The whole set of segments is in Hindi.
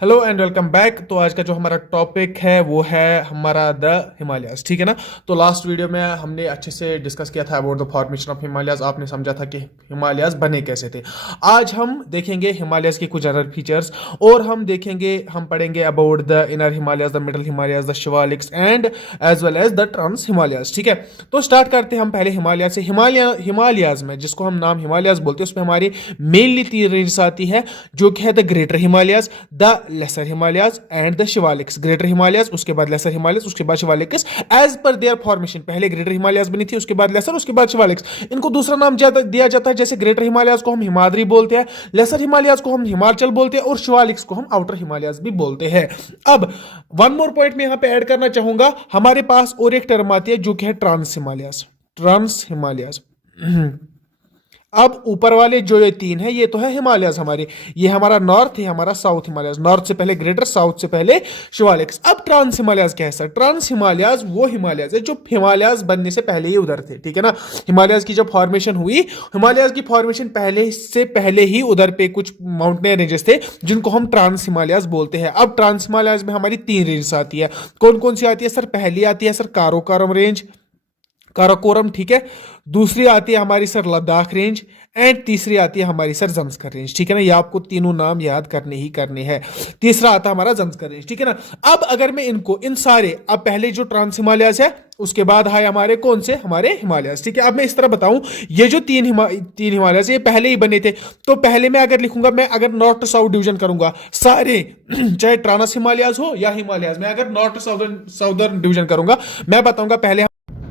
Hello and welcome back. तो आज का जो हमारा टॉपिक है वो है हमारा द हिमालयाज, ठीक है ना। तो लास्ट वीडियो में हमने अच्छे से डिस्कस किया था about the formation of Himalayas. आपने समझा था कि हिमालयाज बने कैसे थे। आज हम देखेंगे हिमालयाज के कुछ अदर फीचर्स और हम देखेंगे, हम पढ़ेंगे about the inner Himalayas, the middle Himalayas, the Shivaliks and as well as the trans Himalayas, ठीक है। तो स्टार्ट करते हैं हम पहले हिमालय से। हिमालयाज में जिसको हम नाम हिमालयाज बोलते हैं उसमें हमारी मेनली 3 रेंज आती है, जो कि है the greater Himalayas, the lesser Himalayas and the Shivaliks. Greater Himalayas, उसके बाद लेसर हिमालयाज, उसके बाद Shivaliks as per their formation. पहले ग्रेटर हिमालयाज बनी थी, उसके बाद लेसर, उसके बाद शिवालिक्स। इनको दूसरा नाम दिया जाता है, जैसे ग्रेटर हिमालयाज को हम हिमाद्री बोलते हैं, लेसर हिमालयाज को हम हिमाचल बोलते हैं और शिवालिक्स को हम आउटर हिमालयाज भी बोलते हैं। अब वन मोर पॉइंट में यहां पे ऐड करना चाहूंगा, हमारे पास और एक टर्म आती है जो कि है ट्रांस हिमालयाज। ट्रांस हिमालयाज। अब ऊपर वाले जो ये 3 है ये तो है हिमालयाज हमारे, ये हमारा नॉर्थ है, हमारा साउथ हिमालयाज। नॉर्थ से पहले ग्रेटर, साउथ से पहले शिवालिक्स। अब ट्रांस हिमालयाज क्या है सर? ट्रांस हिमालयाज वो हिमालयाज है जो हिमालयाज बनने से पहले ही उधर थे, ठीक है ना। हिमालयाज की जब फॉर्मेशन हुई, हिमालयाज की फॉर्मेशन पहले से पहले ही उधर पे कुछ माउंटेन रेंजेस थे जिनको हम ट्रांस हिमालयाज बोलते हैं। अब ट्रांस हिमालयाज में हमारी 3 रेंज आती है। कौन कौन सी आती है सर? पहली आती है सर काराकोरम रेंज, काराकोरम, ठीक है। दूसरी आती है हमारी सर लद्दाख रेंज एंड तीसरी आती है हमारी सर जंस्कर रेंज, ठीक है ना। ये आपको तीनों नाम याद करने ही करने हैं। तीसरा आता है हमारा जंस्कर रेंज, ठीक है ना। अब अगर मैं इनको इन सारे, अब पहले जो ट्रांस हिमालयाज है उसके बाद है हमारे कौन से? हमारे हिमालयाज, ठीक है। अब मैं इस तरह बताऊं, ये जो तीन हिमालयाज ये पहले ही बने थे। तो पहले मैं अगर लिखूंगा, मैं अगर नॉर्थ टू साउथ डिवीजन करूंगा सारे चाहे ट्रांस हिमालयाज हो या हिमालयाज, मैं अगर नॉर्थ टू साउदर्न डिवीजन करूंगा, मैं बताऊंगा पहले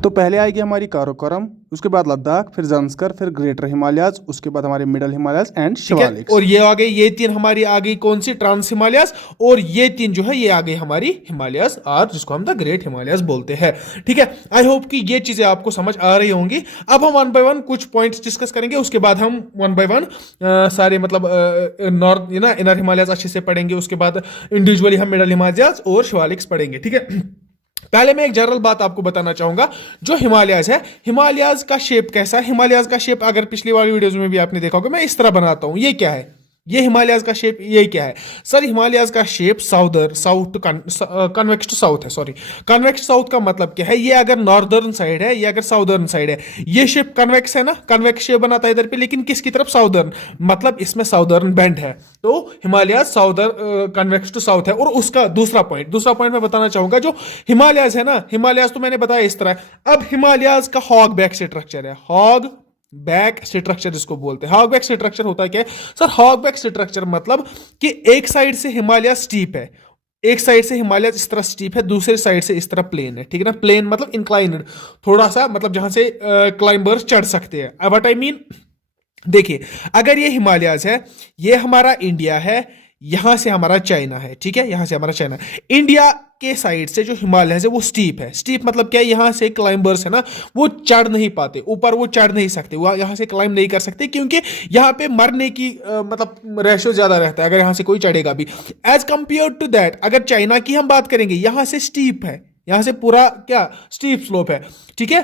तो पहले आएगी हमारी काराकोरम, उसके बाद लद्दाख, फिर जंस्कर, फिर ग्रेटर हिमालयाज, उसके बाद हमारे मिडल हिमालयाज एंड शिवालिक्स। और ये आ गई, ये 3 हमारी आ गई कौन सी? ट्रांस हिमालयाज। और ये 3 जो है ये आ गई हमारी हिमालयाज, और जिसको हम द ग्रेट हिमालयाज बोलते हैं, ठीक है। आई होप कि ये चीजें आपको समझ आ रही होंगी। अब हम वन बाय वन कुछ पॉइंट्स डिस्कस करेंगे, उसके बाद हम वन बाय वन सारे मतलब नॉर्थ ना इनर हिमालयाज अच्छे से पढ़ेंगे, उसके बाद इंडिविजुअली हम मिडल हिमालयाज और शिवालिक्स पढ़ेंगे, ठीक है। पहले मैं एक जनरल बात आपको बताना चाहूंगा, जो हिमालयाज है, हिमालयाज का शेप कैसा है? हिमालयाज का शेप अगर पिछली वाली वीडियोज में भी आपने देखा होगा, मैं इस तरह बनाता हूं। ये क्या है? ये हिमालयाज का शेप, ये क्या है सर? हिमालयाज का shape south convex to south है। सॉरी, कन्वेक्स साउथ का मतलब क्या है? ये अगर नॉर्दर्न साइड है, ये अगर साउदर्न साइड है, ये शेप कन्वेक्स है ना, कन्वेक्स शेप बनाता है इधर पे, लेकिन किसकी तरफ? साउदर्न, मतलब इसमें साउदर्न बेंड है। तो Himalayas southern convex to south है। और उसका दूसरा पॉइंट मैं बताना चाहूंगा, जो हिमालयाज है ना, हिमालयाज तो मैंने बताया इस तरह। अब हिमालयाज का हॉग बैक स्ट्रक्चर है, हॉग बैक स्ट्रक्चर जिसको बोलते हैं। हॉग बैक स्ट्रक्चर होता है क्या सर? हॉग बैक स्ट्रक्चर मतलब कि एक साइड से हिमालय स्टीप है, एक साइड से हिमालय इस तरह स्टीप है, दूसरे साइड से इस तरह प्लेन है, ठीक है ना। प्लेन मतलब इंक्लाइनेड, थोड़ा सा, मतलब जहां से क्लाइंबर्स चढ़ सकते हैं। व्हाट आई मीन, देखिए अगर ये हिमालयाज है, ये हमारा इंडिया है, यहां से हमारा चाइना है, ठीक है, यहां से हमारा चाइना। इंडिया के साइड से जो हिमालय है वो स्टीप है। स्टीप मतलब क्या है? यहां से क्लाइंबर्स है ना, वो चढ़ नहीं पाते ऊपर, वो चढ़ नहीं सकते, वो यहां से क्लाइंब नहीं कर सकते, क्योंकि यहां पे मरने की मतलब रेशियो ज्यादा रहता है अगर यहां से कोई चढ़ेगा भी। एज कंपेयर टू दैट, अगर चाइना की हम बात करेंगे, यहां से स्टीप है, यहां से पूरा क्या स्टीप स्लोप है, ठीक है।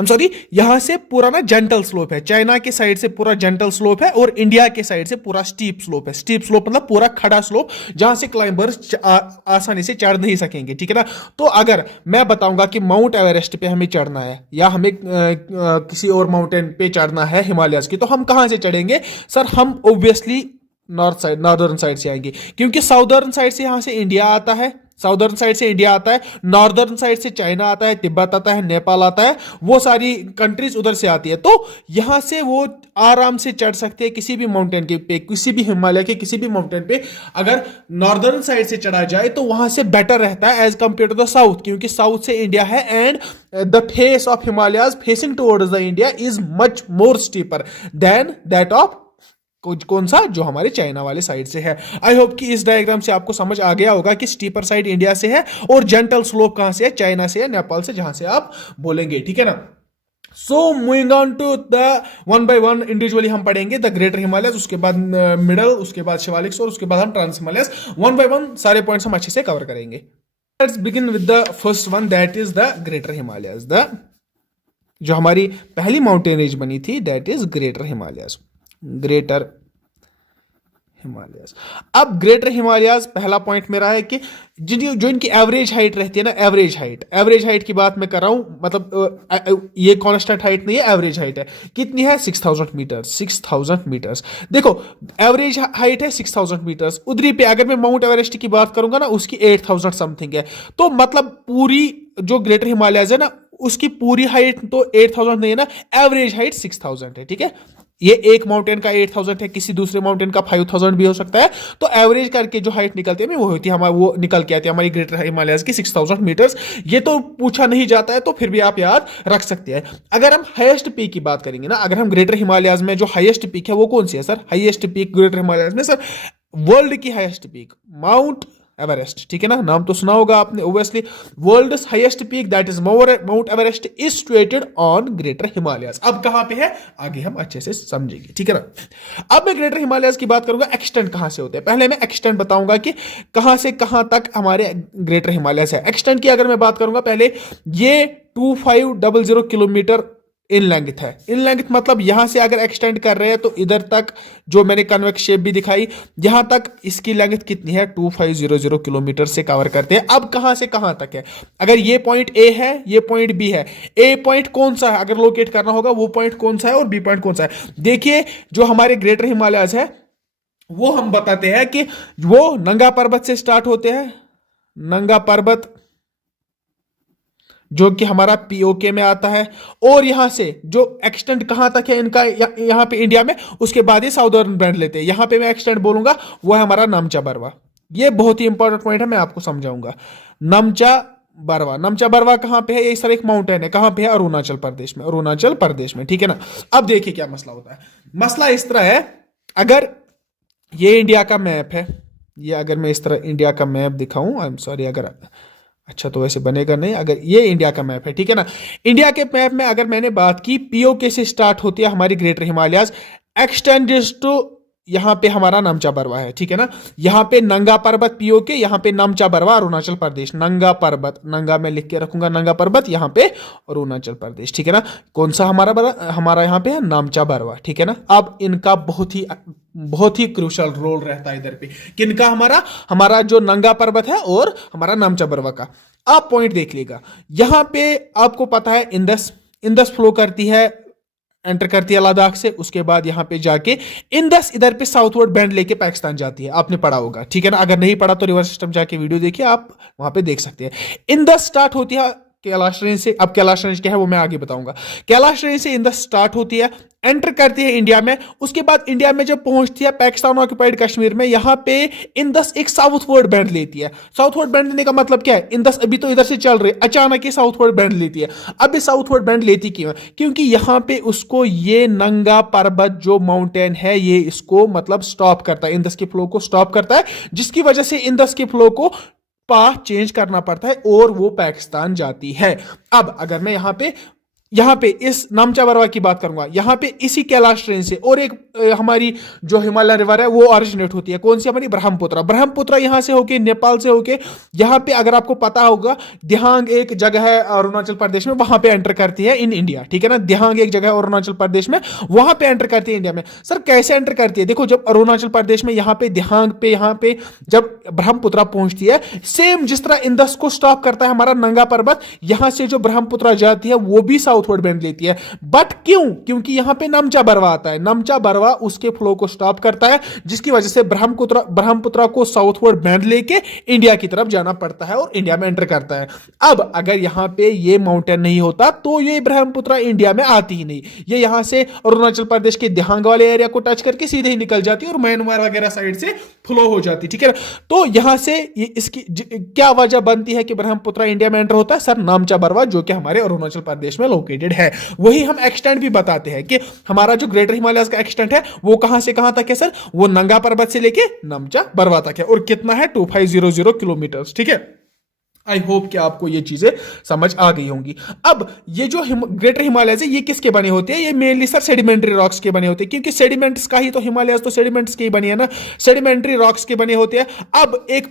सॉरी, यहां से पूरा ना जेंटल स्लोप है, चाइना के साइड से पूरा जेंटल स्लोप है और इंडिया के साइड से पूरा स्टीप स्लोप है। स्टीप स्लोप मतलब पूरा खड़ा स्लोप, जहां से क्लाइंबर्स आसानी से चढ़ नहीं सकेंगे, ठीक है ना। तो अगर मैं बताऊंगा कि माउंट एवरेस्ट पे हमें चढ़ना है या हमें किसी और माउंटेन पे चढ़ना है हिमालयस की, तो हम कहां से चढ़ेंगे सर? हम ऑब्वियसली नॉर्दर्न साइड से आएंगे, क्योंकि साउदर्न साइड से यहां से इंडिया आता है, साउदर्न साइड से इंडिया आता है, नॉर्दर्न साइड से चाइना आता है, तिब्बत आता है, नेपाल आता है, वो सारी कंट्रीज उधर से आती है। तो यहां से वो आराम से चढ़ सकते हैं किसी भी माउंटेन के पे, किसी भी हिमालय के किसी भी माउंटेन पे। अगर नॉर्दर्न साइड से चढ़ा जाए तो वहां से बेटर रहता है as compare to the south, क्योंकि साउथ से इंडिया है and the face of Himalayas facing towards the India is much more steeper than that of कौन सा? जो हमारे चाइना वाले साइड से है। आई होप कि इस डायग्राम से आपको समझ आ गया होगा कि स्टीपर साइड इंडिया से है और जेंटल स्लोप कहां से है? चाइना से है, नेपाल से, जहां से आप बोलेंगे, ठीक है ना। So moving on to the one by one individually हम पढ़ेंगे द ग्रेटर हिमालयस, उसके बाद मिडल, उसके बाद शिवालिक्स और उसके बाद हम trans Himalayas. One by one सारे पॉइंट्स हम अच्छे से कवर करेंगे। Let's begin with the first one, that is the greater Himalayas. The जो हमारी पहली माउंटेन रेंज बनी थी that is greater Himalayas, greater Himalayas. अब ग्रेटर हिमालयस, पहला पॉइंट मेरा है कि जो इनकी एवरेज हाइट रहती है ना, एवरेज हाइट की बात मैं कर रहा हूं, मतलब ये कांस्टेंट हाइट नहीं है, एवरेज हाइट है। कितनी है? 6000 मीटर, 6000 मीटर्स। देखो एवरेज हाइट है 6000 मीटर्स। उधरी पे अगर मैं माउंट एवरेस्ट की बात करूंगा ना, उसकी 8000 समथिंग है। तो मतलब पूरी जो ग्रेटर हिमालयस है ना, उसकी पूरी हाइट तो 8000 नहीं है ना, एवरेज हाइट 6000 है। ठीक है, ये एक माउंटेन का 8000 है, किसी दूसरे माउंटेन का 5000 भी हो सकता है। तो एवरेज करके जो हाइट निकलती है वो होती है हमारी, वो निकल के आती है हमारी ग्रेटर हिमालयस की 6000 मीटर्स। ये तो पूछा नहीं जाता है, तो फिर भी आप याद रख सकते हैं। अगर हम हाईएस्ट पीक की बात करेंगे ना, अगर हम ग्रेटर हिमालयस में जो हाईएस्ट पीक है वो कौन सी है sir? Highest peak greater Himalayas में सर, वर्ल्ड की हाईएस्ट पीक माउंट एवरेस्ट। ठीक है ना, नाम तो सुना होगा आपने obviously. World's highest peak that is Mount Everest is situated on greater Himalayas. अब कहां पे है आगे हम अच्छे से समझेंगे। ठीक है ना। अब मैं ग्रेटर हिमालयस की बात करूंगा, एक्सटेंड कहां से होते हैं। पहले मैं एक्सटेंड बताऊंगा कि कहां से कहां तक हमारे ग्रेटर हिमालयस है। एक्सटेंड की अगर मैं बात करूंगा पहले, ये 2500 किलोमीटर इन लेंथ है। इन लेंथ मतलब यहां से अगर एक्सटेंड कर रहे हैं तो इधर तक, जो मैंने कन्वेक्स शेप भी दिखाई, यहां तक इसकी लेंथ कितनी है? 2500 किलोमीटर से कवर करते हैं। अब कहां से कहां तक है? अगर ये पॉइंट ए है, ये पॉइंट बी है, ए पॉइंट कौन सा है अगर लोकेट करना होगा, वो पॉइंट कौन सा है और बी पॉइंट कौन सा है? देखिए जो हमारे ग्रेटर हिमालयस है वो हम बताते हैं कि वो नंगा पर्वत से स्टार्ट होते हैं। नंगा पर्वत जो कि हमारा पीओके में आता है, और यहां से जो एक्सटेंड कहां तक है इनका, यहां पे इंडिया में, उसके बाद ये साउदर्न बैंड लेते हैं। यहां पे मैं एक्सटेंड बोलूंगा वो है हमारा नमचा बरवा। ये बहुत ही इंपॉर्टेंट पॉइंट है, मैं आपको समझाऊंगा। नमचा बरवा, नमचा बरवा कहां पे है? ये सर एक माउंटेन है। कहां पे है? अरुणाचल प्रदेश में, अरुणाचल प्रदेश में। ठीक है ना। अब देखिए क्या मसला होता है। मसला इस तरह है, अगर ये इंडिया का मैप है, ये अगर मैं इस तरह इंडिया का मैप दिखाऊं, आई एम सॉरी, अगर अच्छा तो वैसे बनेगा नहीं, अगर ये इंडिया का मैप है। ठीक है ना। इंडिया के मैप में अगर मैंने बात की, पीओके से स्टार्ट होती है हमारी ग्रेटर हिमालयस, एक्सटेंड्स टू, यहां पे हमारा नमचा बरवा है। ठीक है ना। यहां पे नंगा पर्वत पीओके, यहां पे नमचा बरवा अरुणाचल प्रदेश। नंगा पर्वत, नंगा मैं लिख के रखूंगा, नंगा पर्वत यहां पे अरुणाचल प्रदेश। ठीक है ना। कौन सा हमारा यहां पे है? नमचा बरवा। ठीक है ना। अब इनका बहुत ही क्रूशल रोल रहता है इधर पे, किनका? हमारा जो नंगा पर्वत है और हमारा नमचा बरवा का। आप पॉइंट देख लीजिएगा, यहां पे आपको पता है इंदस फ्लो करती है, एंटर करती है लद्दाख से, उसके बाद यहां पे जाके इंदस इधर पे साउथवर्ड बैंड लेके पाकिस्तान जाती है। आपने पढ़ा होगा। ठीक है ना। अगर नहीं पढ़ा तो रिवर्स सिस्टम जाके वीडियो देखिए, आप वहां पे देख सकते हैं। इंदस स्टार्ट होती है कैलाश रेंज से। अब कैलाश रेंज क्या है वो मैं आगे बताऊंगा। कैलाश रेंज से इंदस स्टार्ट होती है, एंटर करती है इंडिया में। उसके बाद इंडिया में जब पहुंचती है पाकिस्तान ऑक्युपाइड कश्मीर में, यहां पे इंदस एक साउथवर्ड बैंड लेती है। साउथवर्ड बैंड लेने का मतलब क्या है? इंदस अभी तो इधर से चल रही है, अचानक ये साउथवर्ड बैंड लेती है। अब ये साउथवर्ड बैंड लेती क्यों है? क्योंकि यहां पे उसको ये नंगा पर्वत जो माउंटेन है, ये इसको मतलब स्टॉप करता है, इंदस के फ्लो को स्टॉप करता है, जिसकी वजह से इंदस के फ्लो को पाथ चेंज करना पड़ता है और वो पाकिस्तान जाती है। अब अगर मैं यहां पे इस नमचा बरवा की बात करूंगा, यहां पे इसी कैलाश रेंज से और एक हमारी जो हिमालय रिवर है वो ऑरिजिनेट होती है। कौन सी? हमारी ब्रह्मपुत्र यहां से होके, नेपाल से होके, यहां पे अगर आपको पता होगा, दिहांग एक जगह है अरुणाचल प्रदेश में, वहां पे एंटर करती है इन इंडिया। ठीक है ना। दिहांग एक जगह है अरुणाचल प्रदेश में, वहां पे एंटर करती है इंडिया में। सर कैसे एंटर करती है? देखो, जब अरुणाचल प्रदेश में यहां पे दिहांग पे, यहां पे जब ब्रह्मपुत्र पहुंचती है, सेम जिस तरह इंदस को स्टॉप करता है हमारा नंगा पर्वत, यहां से जो ब्रह्मपुत्र जाती है वो भी साउथवर्ड बैंड लेती है। बट क्यों? क्योंकि यहां पे नमचा बरवा आता है। नमचा बरवा उसके फ्लो को स्टॉप करता है, जिसकी वजह से ब्रह्मपुत्र को साउथवर्ड बैंड लेके इंडिया की तरफ जाना पड़ता है और इंडिया में एंटर करता है। अब अगर यहां पे ये माउंटेन नहीं होता तो ये ब्रह्मपुत्र इंडिया में आती ही नहीं। ये यहां से अरुणाचल प्रदेश के दिहांग वाले एरिया को टच करके सीधे ही निकल जाती है और म्यांमार वगैरह साइड से फ्लो हो जाती। ठीक है ना। तो यहां से इसकी क्या वजह बनती है कि ब्रह्मपुत्र इंडिया में एंटर होता है? सर नमचा बरवा, जो कि हमारे अरुणाचल प्रदेश में लोकेटेड है। वही हम एक्सटेंट भी बताते हैं कि हमारा जो ग्रेटर हिमालयस का एक्सटेंट है वो कहां से कहां तक है सर? वो नंगा पर्वत से लेके नमचा बरवा तक है। और कितना है? 2500 किलोमीटर। ठीक है। आई होप कि आपको ये चीजें समझ आ गई होंगी। अब ये जो ग्रेटर हिमालयस है ये किसके बने होते हैं? ये मेनली सर सेडिमेंट्री रॉक्स के बने होते हैं, क्योंकि सेडिमेंट्स का ही तो हिमालयस तो सेडिमेंट्स के ही बने हैं ना, सेडिमेंट्री रॉक्स के बने होते हैं। अब एक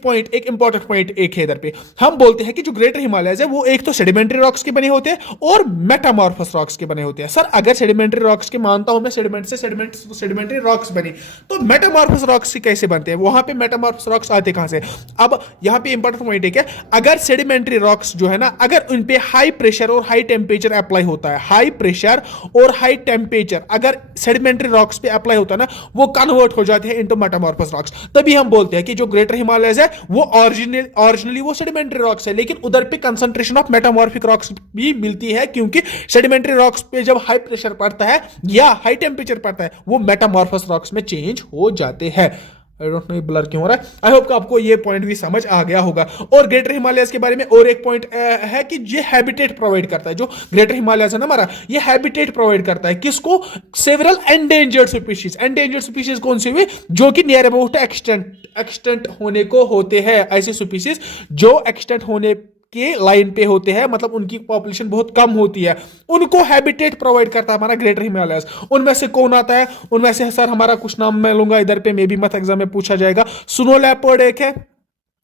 इंपॉर्टेंट पॉइंट एक है इधर पे, हम बोलते हैं कि जो ग्रेटर हिमालयस है वो एक तो सेडिमेंट्री रॉक्स के बने होते हैं और मेटामॉर्फस रॉक्स के बने होते हैं। सर अगर सेडिमेंट्री रॉक्स के मानता हूं मैं, सेडिमेंट्री रॉक्स बनी, तो मेटामॉर्फस रॉक्स कैसे बनते हैं? वहां पे मेटामॉर्फस रॉक्स आते कहां से? अब यहां पे इंपॉर्टेंट पॉइंट है, अगर सेडिमेंट्री रॉक्स जो है ना, अगर उन पे हाई प्रेशर और हाई टेम्परेचर अप्लाई होता है, हाई प्रेशर और हाई टेम्परेचर अगर सेडिमेंट्री रॉक्स पे अप्लाई होता है ना, वो कन्वर्ट हो जाते हैं इनटू मेटामॉर्फस रॉक्स। तभी हम बोलते हैं कि जो ग्रेटर हिमालयस है वो ओरिजिनली वो सेडिमेंट्री रॉक्स है, लेकिन उधर पे कंसंट्रेशन ऑफ मेटामॉर्फिक रॉक्स भी मिलती है, क्योंकि सेडिमेंट्री रॉक्स पे जब हाई प्रेशर पड़ता है या हाई टेम्परेचर पड़ता है, वो मेटामॉर्फस रॉक्स में चेंज हो जाते हैं। आई डोंट नो ब्लर क्यों हो रहा है। आई होप कि आपको ये पॉइंट भी समझ आ गया होगा। और ग्रेटर हिमालयस के बारे में और एक पॉइंट है कि ये हैबिटेट प्रोवाइड करता है, जो ग्रेटर हिमालयस है ना हमारा, ये हैबिटेट प्रोवाइड करता है किसको? Several endangered species. Endangered species कौन सी हुई? जो कि नियर अबाउट एक्सटेंट होने को होते हैं, ऐसे स्पीशीज जो एक्सटेंट होने के लाइन पे होते हैं, मतलब उनकी पॉपुलेशन बहुत कम होती है, उनको हैबिटेट प्रोवाइड करता है हमारा ग्रेटर हिमालयस। उनमें से कौन आता है? उनमें से सर हमारा कुछ नाम मैं लूंगा इधर पे, मे बी मत एग्जाम में पूछा जाएगा। स्नो लेपर्ड एक है,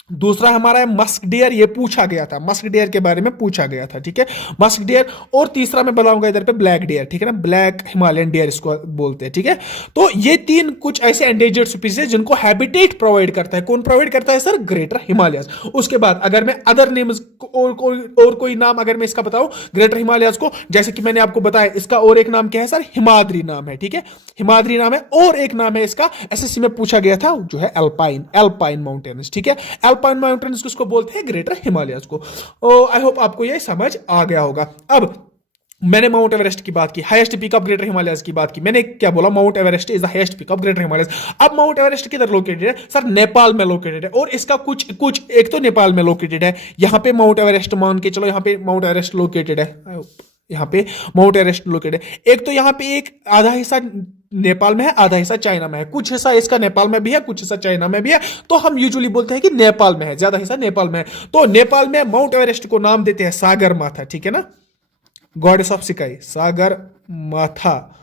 दूसरा हमारा है मस्क डियर, ये पूछा गया था, मस्क डियर के बारे में पूछा गया था, ठीक है, मस्क डियर। और तीसरा मैं बताऊंगा इधर पे ब्लैक डियर, ठीक है ना, ब्लैक हिमालयन डियर इसको बोलते हैं, ठीक है। तो ये तीन कुछ ऐसे एंडेंजर्ड स्पीशीज है जिनको हैबिटेट प्रोवाइड करता है। कौन प्रोवाइड करता है? Sir greater Himalayas. उसके बाद अगर मैं अदर नेम्स और कोई नाम अगर मैं इसका बताऊं ग्रेटर हिमालयस को, जैसे कि मैंने आपको बताया, इसका और एक नाम क्या है सर? हिमाद्री नाम है, ठीक है, हिमाद्री नाम है। और एक नाम है इसका, एसएससी में पूछा गया था, जो है एल्पाइन माउंटेन्स, ठीक है। एल्पाइन माउंटेन्स किसको बोलते हैं? ग्रेटर हिमालयस को। आई होप आपको ये समझ आ गया होगा। अब मैंने माउंट एवरेस्ट की बात की, highest peak of greater Himalayas की बात की, मैंने क्या बोला? Mount Everest is the highest peak of greater Himalayas. अब माउंट एवरेस्ट किधर लोकेटेड है? सर नेपाल में लोकेटेड है। और इसका कुछ एक तो नेपाल में लोकेटेड है, यहां पे माउंट एवरेस्ट मान के चलो, यहां पे माउंट एवरेस्ट लोकेटेड है, यहां पे माउंट एवरेस्ट लोकेटेड है। एक तो यहां पे एक आधा हिस्सा नेपाल में है, आधा हिस्सा चाइना में है, कुछ हिस्सा इसका नेपाल में भी है, कुछ हिस्सा चाइना में भी है। तो हम यूजुअली बोलते हैं कि नेपाल में है, ज्यादा हिस्सा नेपाल में है। तो नेपाल में माउंट एवरेस्ट को नाम देते हैं सागर माथा, ठीक है ना, गॉडेस ऑफ स्काई, सागर माथा,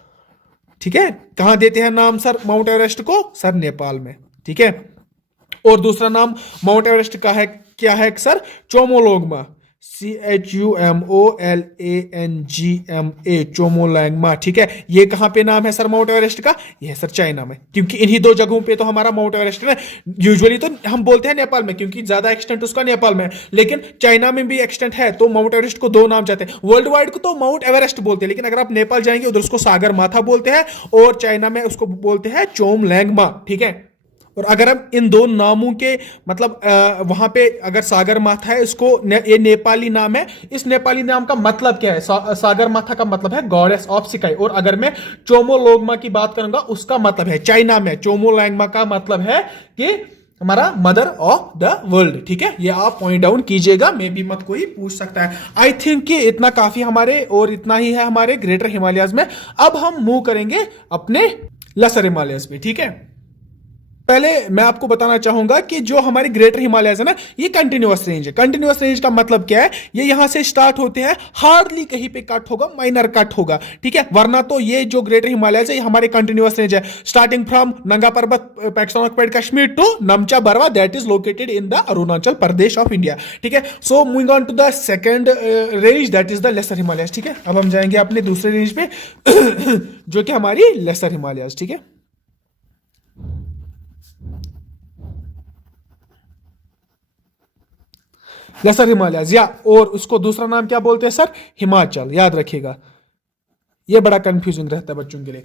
ठीक है। कहां देते हैं नाम सर माउंट एवरेस्ट को? सर नेपाल में, ठीक है। और दूसरा नाम माउंट एवरेस्ट का है, क्या है सर? चोमोलोंगमा, CHUMOLANGMA, चोमोलैंगमा, ठीक है। ये कहां पे नाम है सर माउंट एवरेस्ट का? ये है सर चाइना में, क्योंकि इन्हीं दो जगहों पे तो हमारा माउंट एवरेस्ट है। यूजुअली तो हम बोलते हैं नेपाल में, क्योंकि ज्यादा एक्सटेंट उसका नेपाल में है, लेकिन चाइना में भी एक्सटेंट है, तो माउंट एवरेस्ट को दो नाम जाते हैं। वर्ल्ड वाइड को तो माउंट एवरेस्ट बोलते हैं, लेकिन अगर आप नेपाल जाएंगे उधर उसको सागर माथा बोलते हैं, और चाइना में उसको बोलते हैं चोमलैंगमा, ठीक है। और अगर हम इन दो नामों के मतलब वहां पे अगर सागर माथा है, इसको ये नेपाली नाम है, इस नेपाली नाम का मतलब क्या है? सागर माथा का मतलब है गॉडेस ऑफ स्काई। और अगर मैं चोमोलोंगमा की बात करूंगा, उसका मतलब है चाइना में चोमोलैंगमा का मतलब है कि हमारा मदर ऑफ द वर्ल्ड, ठीक है। ये आप पॉइंट डाउन कीजिएगा, मे भी मत कोई पूछ सकता है। आई थिंक कि इतना काफी हमारे, और इतना ही है हमारे ग्रेटर हिमालयस में। अब हम मूव करेंगे अपने लेसर हिमालयस पे, ठीक है। पहले मैं आपको बताना चाहूंगा कि जो हमारी ग्रेटर हिमालयस है ना, ये कंटिन्यूअस रेंज है। कंटिन्यूअस रेंज का मतलब क्या है? ये यहां से स्टार्ट होते हैं, हार्डली कहीं पे कट होगा, माइनर कट होगा, ठीक है। वरना तो ये जो ग्रेटर हिमालयस है, ये हमारे कंटिन्यूअस रेंज है, starting from Nanga Parbat, Pakistan occupied Kashmir to Namcha Barwa, that is located in the Arunachal Pradesh of India, ठीक है। So moving on to the second range, that is the lesser Himalayas, ठीक है। अब हम जाएंगे अपने दूसरे रेंज पे जो कि हमारी लेसर हिमालयस, ठीक है। लेसर हिमालयस, या और उसको दूसरा नाम क्या बोलते हैं सर? हिमाचल, याद रखिएगा, ये बड़ा कंफ्यूजिंग रहता है बच्चों के लिए।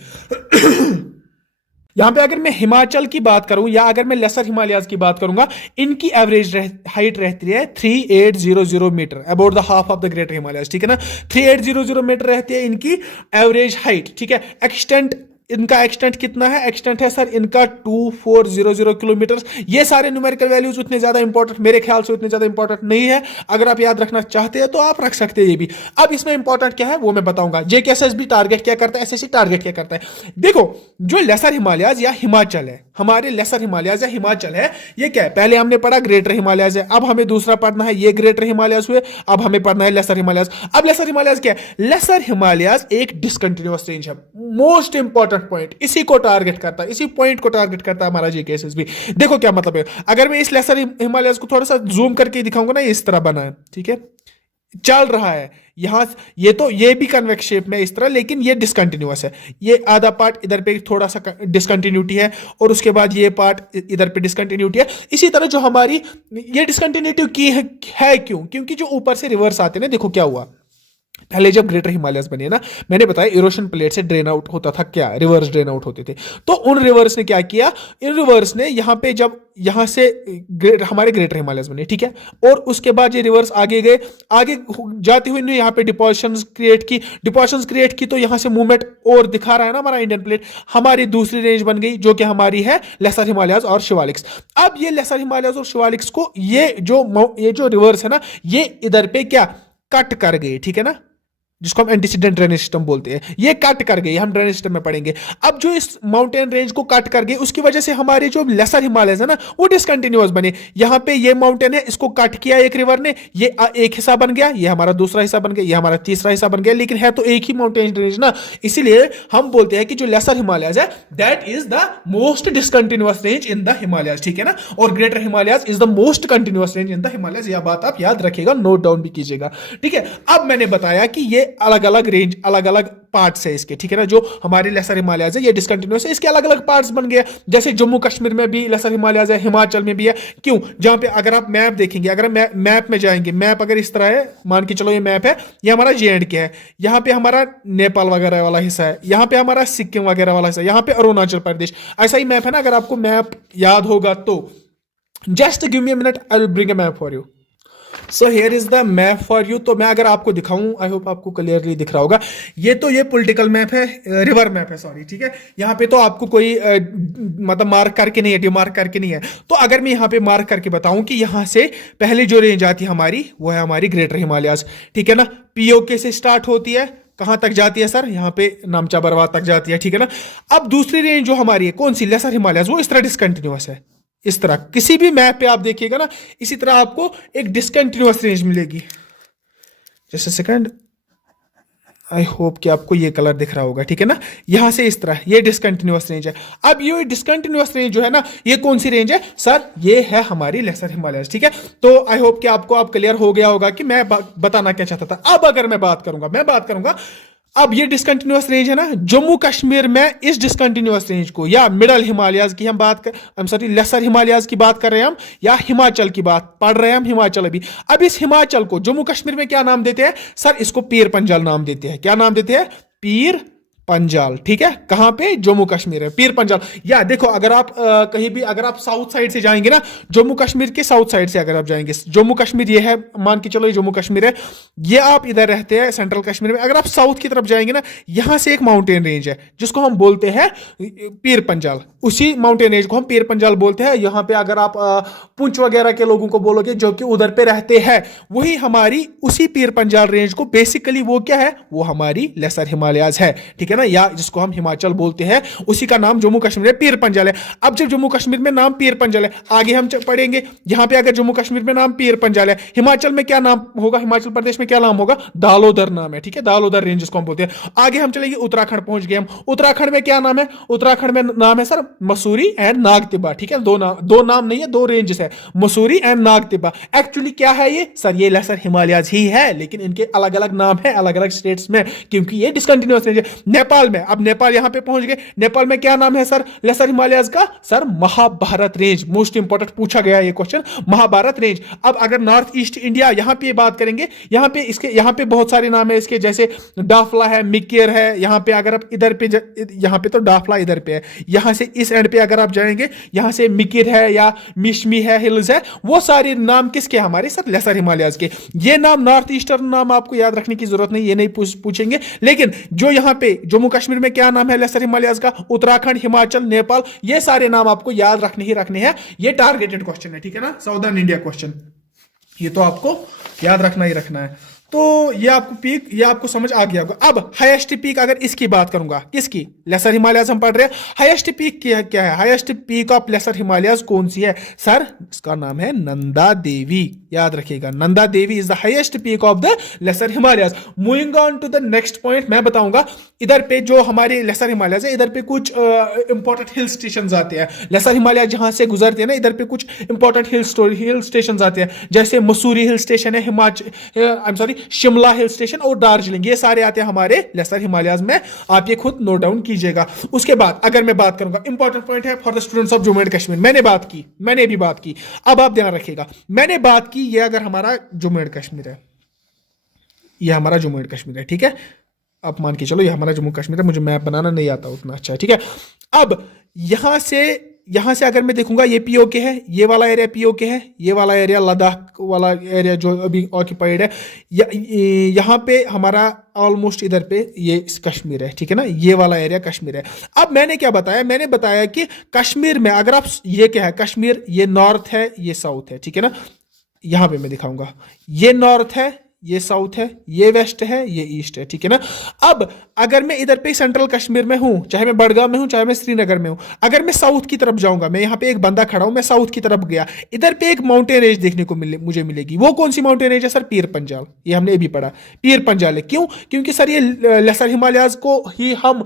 यहां पे अगर मैं हिमाचल की बात करूं या अगर मैं लेसर हिमालयस की बात करूंगा, इनकी एवरेज हाइट रहती है 3800 metre, about the half of the greater Himalayas, ठीक है ना। 3800 मीटर रहती है इनकी एवरेज हाइट, ठीक है। एक्सटेंट इनका एक्सटेंट कितना है? एक्सटेंट है सर इनका 2400 किलोमीटर। ये सारे न्यूमेरिकल वैल्यूज उतने ज्यादा इंपॉर्टेंट मेरे ख्याल से उतने ज्यादा इंपॉर्टेंट नहीं है। अगर आप याद रखना चाहते हैं तो आप रख सकते हैं ये भी। अब इसमें इंपॉर्टेंट क्या है वो मैं बताऊंगा। जेकेएसएसबी टारगेट क्या करता है, एसएससी टारगेट क्या करता है। देखो जो लेसर हिमालयाज या हिमाचल है, हमारे लेसर हिमालयाज या हिमाचल है, ये क्या है? पहले हमने पढ़ा ग्रेटर हिमालयाज है, अब हमें दूसरा पढ़ना है, ये ग्रेटर हिमालयाज हुए, अब हमें पढ़ना है लेसर हिमालयाज। अब लेसर हिमालयाज क्या है? लेसर हिमालयाज एक डिसकंटिन्यूअस रेंज है। मोस्ट इंपॉर्टेंट पॉइंट, इसी को टारगेट करता है, इसी पॉइंट को टारगेट करता है हमारा जेकेएसएसबी। देखो क्या मतलब है, अगर मैं इस लेसर हिमालयाज को थोड़ा सा जूम करके दिखाऊंगा ना, ये इस तरह बना है, ठीक है, चल रहा है यहां, ये भी कन्वेक्स शेप में इस तरह, लेकिन ये डिसकंटिन्यूअस है। ये आधा पार्ट इधर पे थोड़ा सा डिसकंटिन्यूटी है और उसके बाद ये पार्ट इधर पे डिसकंटिन्यूटी है। इसी तरह जो हमारी ये डिसकंटिन्यूटी की है क्यों? क्योंकि जो ऊपर से रिवर्स आते हैं ना, देखो क्या हुआ, पहले जब ग्रेटर हिमालयस बने ना, मैंने बताया इरोशन प्लेट से ड्रेन आउट होता था, क्या रिवर्स ड्रेन आउट होते थे। तो उन रिवर्स ने क्या किया, इन रिवर्स ने यहां पे जब यहां से हमारे ग्रेटर हिमालयस बने, ठीक है, और उसके बाद ये रिवर्स आगे गए, आगे जाते हुए ने यहाँ पे डिपोजिशंस क्रिएट की, तो यहां से मूवमेंट और दिखा रहा है ना हमारा इंडियन प्लेट। हमारी दूसरी रेंज बन गई जो कि हमारी है लेसर हिमालयाज और शिवालिक्स। अब ये लेसर हिमालयाज और शिवालिक्स को ये जो रिवर्स है ना, ये इधर पे क्या कट कर गए, ठीक है ना, जिसको हम एंटीसीडेंट ड्रेनेज सिस्टम बोलते हैं, ये कट कर गई, हम ड्रेनेज सिस्टम में पढ़ेंगे। अब जो इस माउंटेन रेंज को कट कर गई, उसकी वजह से हमारे जो लेसर हिमालयस है ना, वो डिसकंटिन्यूअस बने। यहां पे ये माउंटेन है, इसको कट किया एक रिवर ने, ये एक हिस्सा बन गया, ये हमारा दूसरा हिस्सा बन गया, ये हमारा तीसरा हिस्सा बन गया, लेकिन है तो एक ही माउंटेन रेंज ना। इसीलिए हम बोलते हैं कि जो लेसर हिमालयस है that is the most discontinuous range in the Himalayas, ठीक है ना, और greater Himalayas is the most continuous range in the Himalayas. यह बात आप याद रखिएगा, नोट डाउन भी कीजिएगा, ठीक है। अब मैंने बताया कि ये अलग अलग रेंज, अलग अलग पार्ट्स है इसके, ठीक है ना, जो हमारे लेसर हिमालयाज है ये डिसकंटिन्यूअस है, इसके अलग अलग पार्ट्स बन गए। जैसे जम्मू कश्मीर में भी लेसर हिमालयाज है, हिमाचल में भी है। क्यों? जहां पे अगर आप मैप देखेंगे, अगर मैप में जाएंगे, मैप अगर इस तरह है, मान के चलो ये मैप है, ये हमारा J&K है, यहां पे हमारा नेपाल वगैरह वाला हिस्सा है, यहां पे हमारा सिक्किम वगैरह वाला हिस्सा है, यहां पे अरुणाचल प्रदेश, ऐसा ही मैप है ना। अगर आपको मैप याद होगा तो just give me a minute, I will bring a map for you. So here is the map for you. तो मैं अगर आपको दिखाऊं, आई होप आपको क्लियरली दिख रहा होगा, ये पॉलिटिकल मैप है, रिवर मैप है, सॉरी, ठीक है। यहाँ पे तो आपको कोई मतलब मार्क करके नहीं है, डिमार्क करके नहीं है। तो अगर मैं यहाँ पे मार्क करके बताऊं कि यहाँ से पहले जो रेंज आती है हमारी, वो है हमारी ग्रेटर हिमालयाज, ठीक है ना, POK से स्टार्ट होती है, कहां तक जाती है सर? यहाँ पे नामचा बरवा तक जाती है, ठीक है ना। अब दूसरी रेंज जो हमारी है, कौन सी? लेसर हिमालयाज, वो इस तरह डिसकंटिन्यूअस है। इस तरह किसी भी मैप पे आप देखिएगा ना, इसी तरह आपको एक डिसकंटिन्यूअस रेंज मिलेगी। जैसे सेकंड, आई होप कि आपको ये कलर दिख रहा होगा, ठीक है ना, यहां से इस तरह ये डिसकंटिन्यूअस रेंज है। अब ये डिसकंटिन्यूअस रेंज जो है ना, ये कौन सी रेंज है सर? ये है हमारी लेसर हिमालयाज, ठीक है। तो आई होप कि आपको अब क्लियर हो गया होगा कि मैं बताना क्या चाहता था। अब अगर मैं बात करूंगा अब ये डिसकंटिन्यूअस रेंज है ना, जम्मू कश्मीर में इस डिसकंटिन्यूअस रेंज को, या मिडल हिमालयाज की हम बात कर, सॉरी लेसर हिमालयाज की बात कर रहे हैं हम, या हिमाचल की बात पढ़ रहे हैं हम, हिमाचल अभी। अब इस हिमाचल को जम्मू कश्मीर में क्या नाम देते हैं सर? इसको पीर पंजाल नाम देते हैं। क्या नाम देते हैं? पीर पंजाल, ठीक है। कहां पे? जम्मू कश्मीर है, पीर पंजाल। या देखो अगर आप कहीं भी, अगर आप साउथ साइड से जाएंगे ना, जम्मू कश्मीर के साउथ साइड से अगर आप जाएंगे, जम्मू कश्मीर ये है, मान के चलो ये जम्मू कश्मीर है, ये आप इधर रहते हैं सेंट्रल कश्मीर में। अगर आप साउथ की तरफ जाएंगे ना, यहां से एक माउंटेन रेंज है जिसको हम बोलते हैं पीर पंजाल, उसी माउंटेन रेंज को हम पीर पंजाल बोलते हैं। यहां पे अगर आप पुंछ वगैरह के लोगों को बोलोगे जो कि उधर पे रहते हैं, वही हमारी उसी पीर पंजाल रेंज को, बेसिकली वो क्या है? वो हमारी लेसर हिमालयाज है, ठीक है ना, या जिसको हम हिमाचल बोलते हैं, उसी का नाम जम्मू कश्मीर में पीर पंजाल है। अब जब जम्मू कश्मीर में नाम पीर पंजाल है, आगे हम पढ़ेंगे, यहां पे अगर जम्मू कश्मीर में नाम पीर पंजाल है, हिमाचल में क्या नाम होगा? हिमाचल प्रदेश में क्या नाम होगा? दालोदर नाम है, ठीक है, दालोदर रेंज जिसको हम बोलते हैं। आगे हम चलेंगे, उत्तराखंड पहुंच गए हम। उत्तराखंड में क्या नाम है? उत्तराखंड में नाम है सर मसूरी एंड नागतिब्बा, ठीक है। दो नाम नहीं है, दो रेंजेस है, मसूरी एंड नागतिब्बा। एक्चुअली क्या है ये सर? ये लेसर हिमालयाज ही है, लेकिन इनके अलग अलग नाम है अलग अलग स्टेट्स में, क्योंकि ये डिसकंटिन्यूअस रेंज है। नेपाल में, अब नेपाल यहां पे पहुंच गए, नेपाल में क्या नाम है सर लेसर हिमालयाज का? Sir Mahabharat range. Most important पूछा गया ये क्वेश्चन, महाभारत रेंज। अब अगर नॉर्थ ईस्ट इंडिया यहां पे बात करेंगे, यहां पे बहुत सारे नाम है इसके, जैसे डाफला है, मिकियर है। यहां पे अगर आप इधर पे, यहां पे तो डाफला इधर पे है, यहां से इस एंड पे अगर आप जाएंगे, यहां से मिकिर है या मिशमी है, हिल्स है, वो सारे नाम किसके? हमारे सर लेसर हिमालयाज के। ये नाम नॉर्थ ईस्टर्न नाम आपको याद रखने की जरूरत नहीं, ये नहीं पूछेंगे, लेकिन जो यहां पे जम्मू कश्मीर में क्या नाम है लेसर हिमालयाज का? उत्तराखंड, हिमाचल, नेपाल, ये सारे नाम आपको याद रखने ही रखने हैं। ये टारगेटेड क्वेश्चन है, ठीक है ना, साउदर्न इंडिया क्वेश्चन, ये तो आपको याद रखना ही रखना है। तो ये आपको पीक, ये आपको समझ आ गया होगा। अब हाईएस्ट पीक अगर इसकी बात करूंगा, किसकी? लेसर हिमालयाज हम पढ़ रहे हैं। हाईएस्ट पीक क्या है? Highest peak of lesser Himalayas कौन सी है सर? इसका नाम है नंदा देवी, याद रखिएगा, Nanda Devi is the highest peak of the lesser Himalayas. Moving on to the next point, मैं बताऊंगा इधर पे जो हमारे लेसर हिमालयाज है, इधर पे कुछ इंपॉर्टेंट हिल स्टेशन आते हैं। लेसर हिमालय जहां से गुजरते हैं ना, इधर पे कुछ इंपॉर्टेंट हिल स्टेशन आते हैं, जैसे मसूरी हिल स्टेशन है, Himachal, I am sorry, Shimla hill station और दार्जिलिंग, ये सारे आते हैं हमारे लेसर हिमालयाज में। आप ये खुद नोट डाउन कीजिएगा। उसके बाद अगर मैं बात करूंगा, इंपॉर्टेंट पॉइंट है for the students of Jammu and Kashmir, मैंने भी बात की, अब आप ध्यान रखिएगा। मैंने बात की, ये अगर हमारा जम्मू एंड कश्मीर है, ये हमारा जम्मू एंड कश्मीर है, ठीक है, आप मान के चलो ये हमारा जम्मू कश्मीर है, मुझे मैप बनाना नहीं आता उतना अच्छा, ठीक है। अब यहां से अगर मैं देखूंगा, ये पीओके है, ये वाला एरिया पीओके है, ये वाला एरिया लद्दाख वाला एरिया जो अभी ऑक्यूपाइड है, यहां पे हमारा ऑलमोस्ट इधर पे ये कश्मीर है, ठीक है ना, ये वाला एरिया कश्मीर है। अब मैंने क्या बताया? मैंने बताया कि कश्मीर में अगर आप, ये क्या है कश्मीर, ये नॉर्थ है, ये साउथ है, ठीक है ना, यहां पे मैं दिखाऊंगा, ये नॉर्थ है, ये साउथ है, ये वेस्ट है, ये ईस्ट है, ठीक है ना। अब अगर मैं इधर पे सेंट्रल कश्मीर में हूं, चाहे मैं बड़गाम में हूं, चाहे मैं श्रीनगर में हूं, अगर मैं साउथ की तरफ जाऊंगा, मैं यहां पे एक बंदा खड़ा हूं, मैं साउथ की तरफ गया, इधर पे एक माउंटेन रेंज देखने को मुझे मिलेगी। वो कौन सी माउंटेन रेंज है सर? पीर पंजाल, ये हमने अभी पढ़ा, पीर पंजाल है। क्यों? क्योंकि सर ये लेसर हिमालयाज को ही हम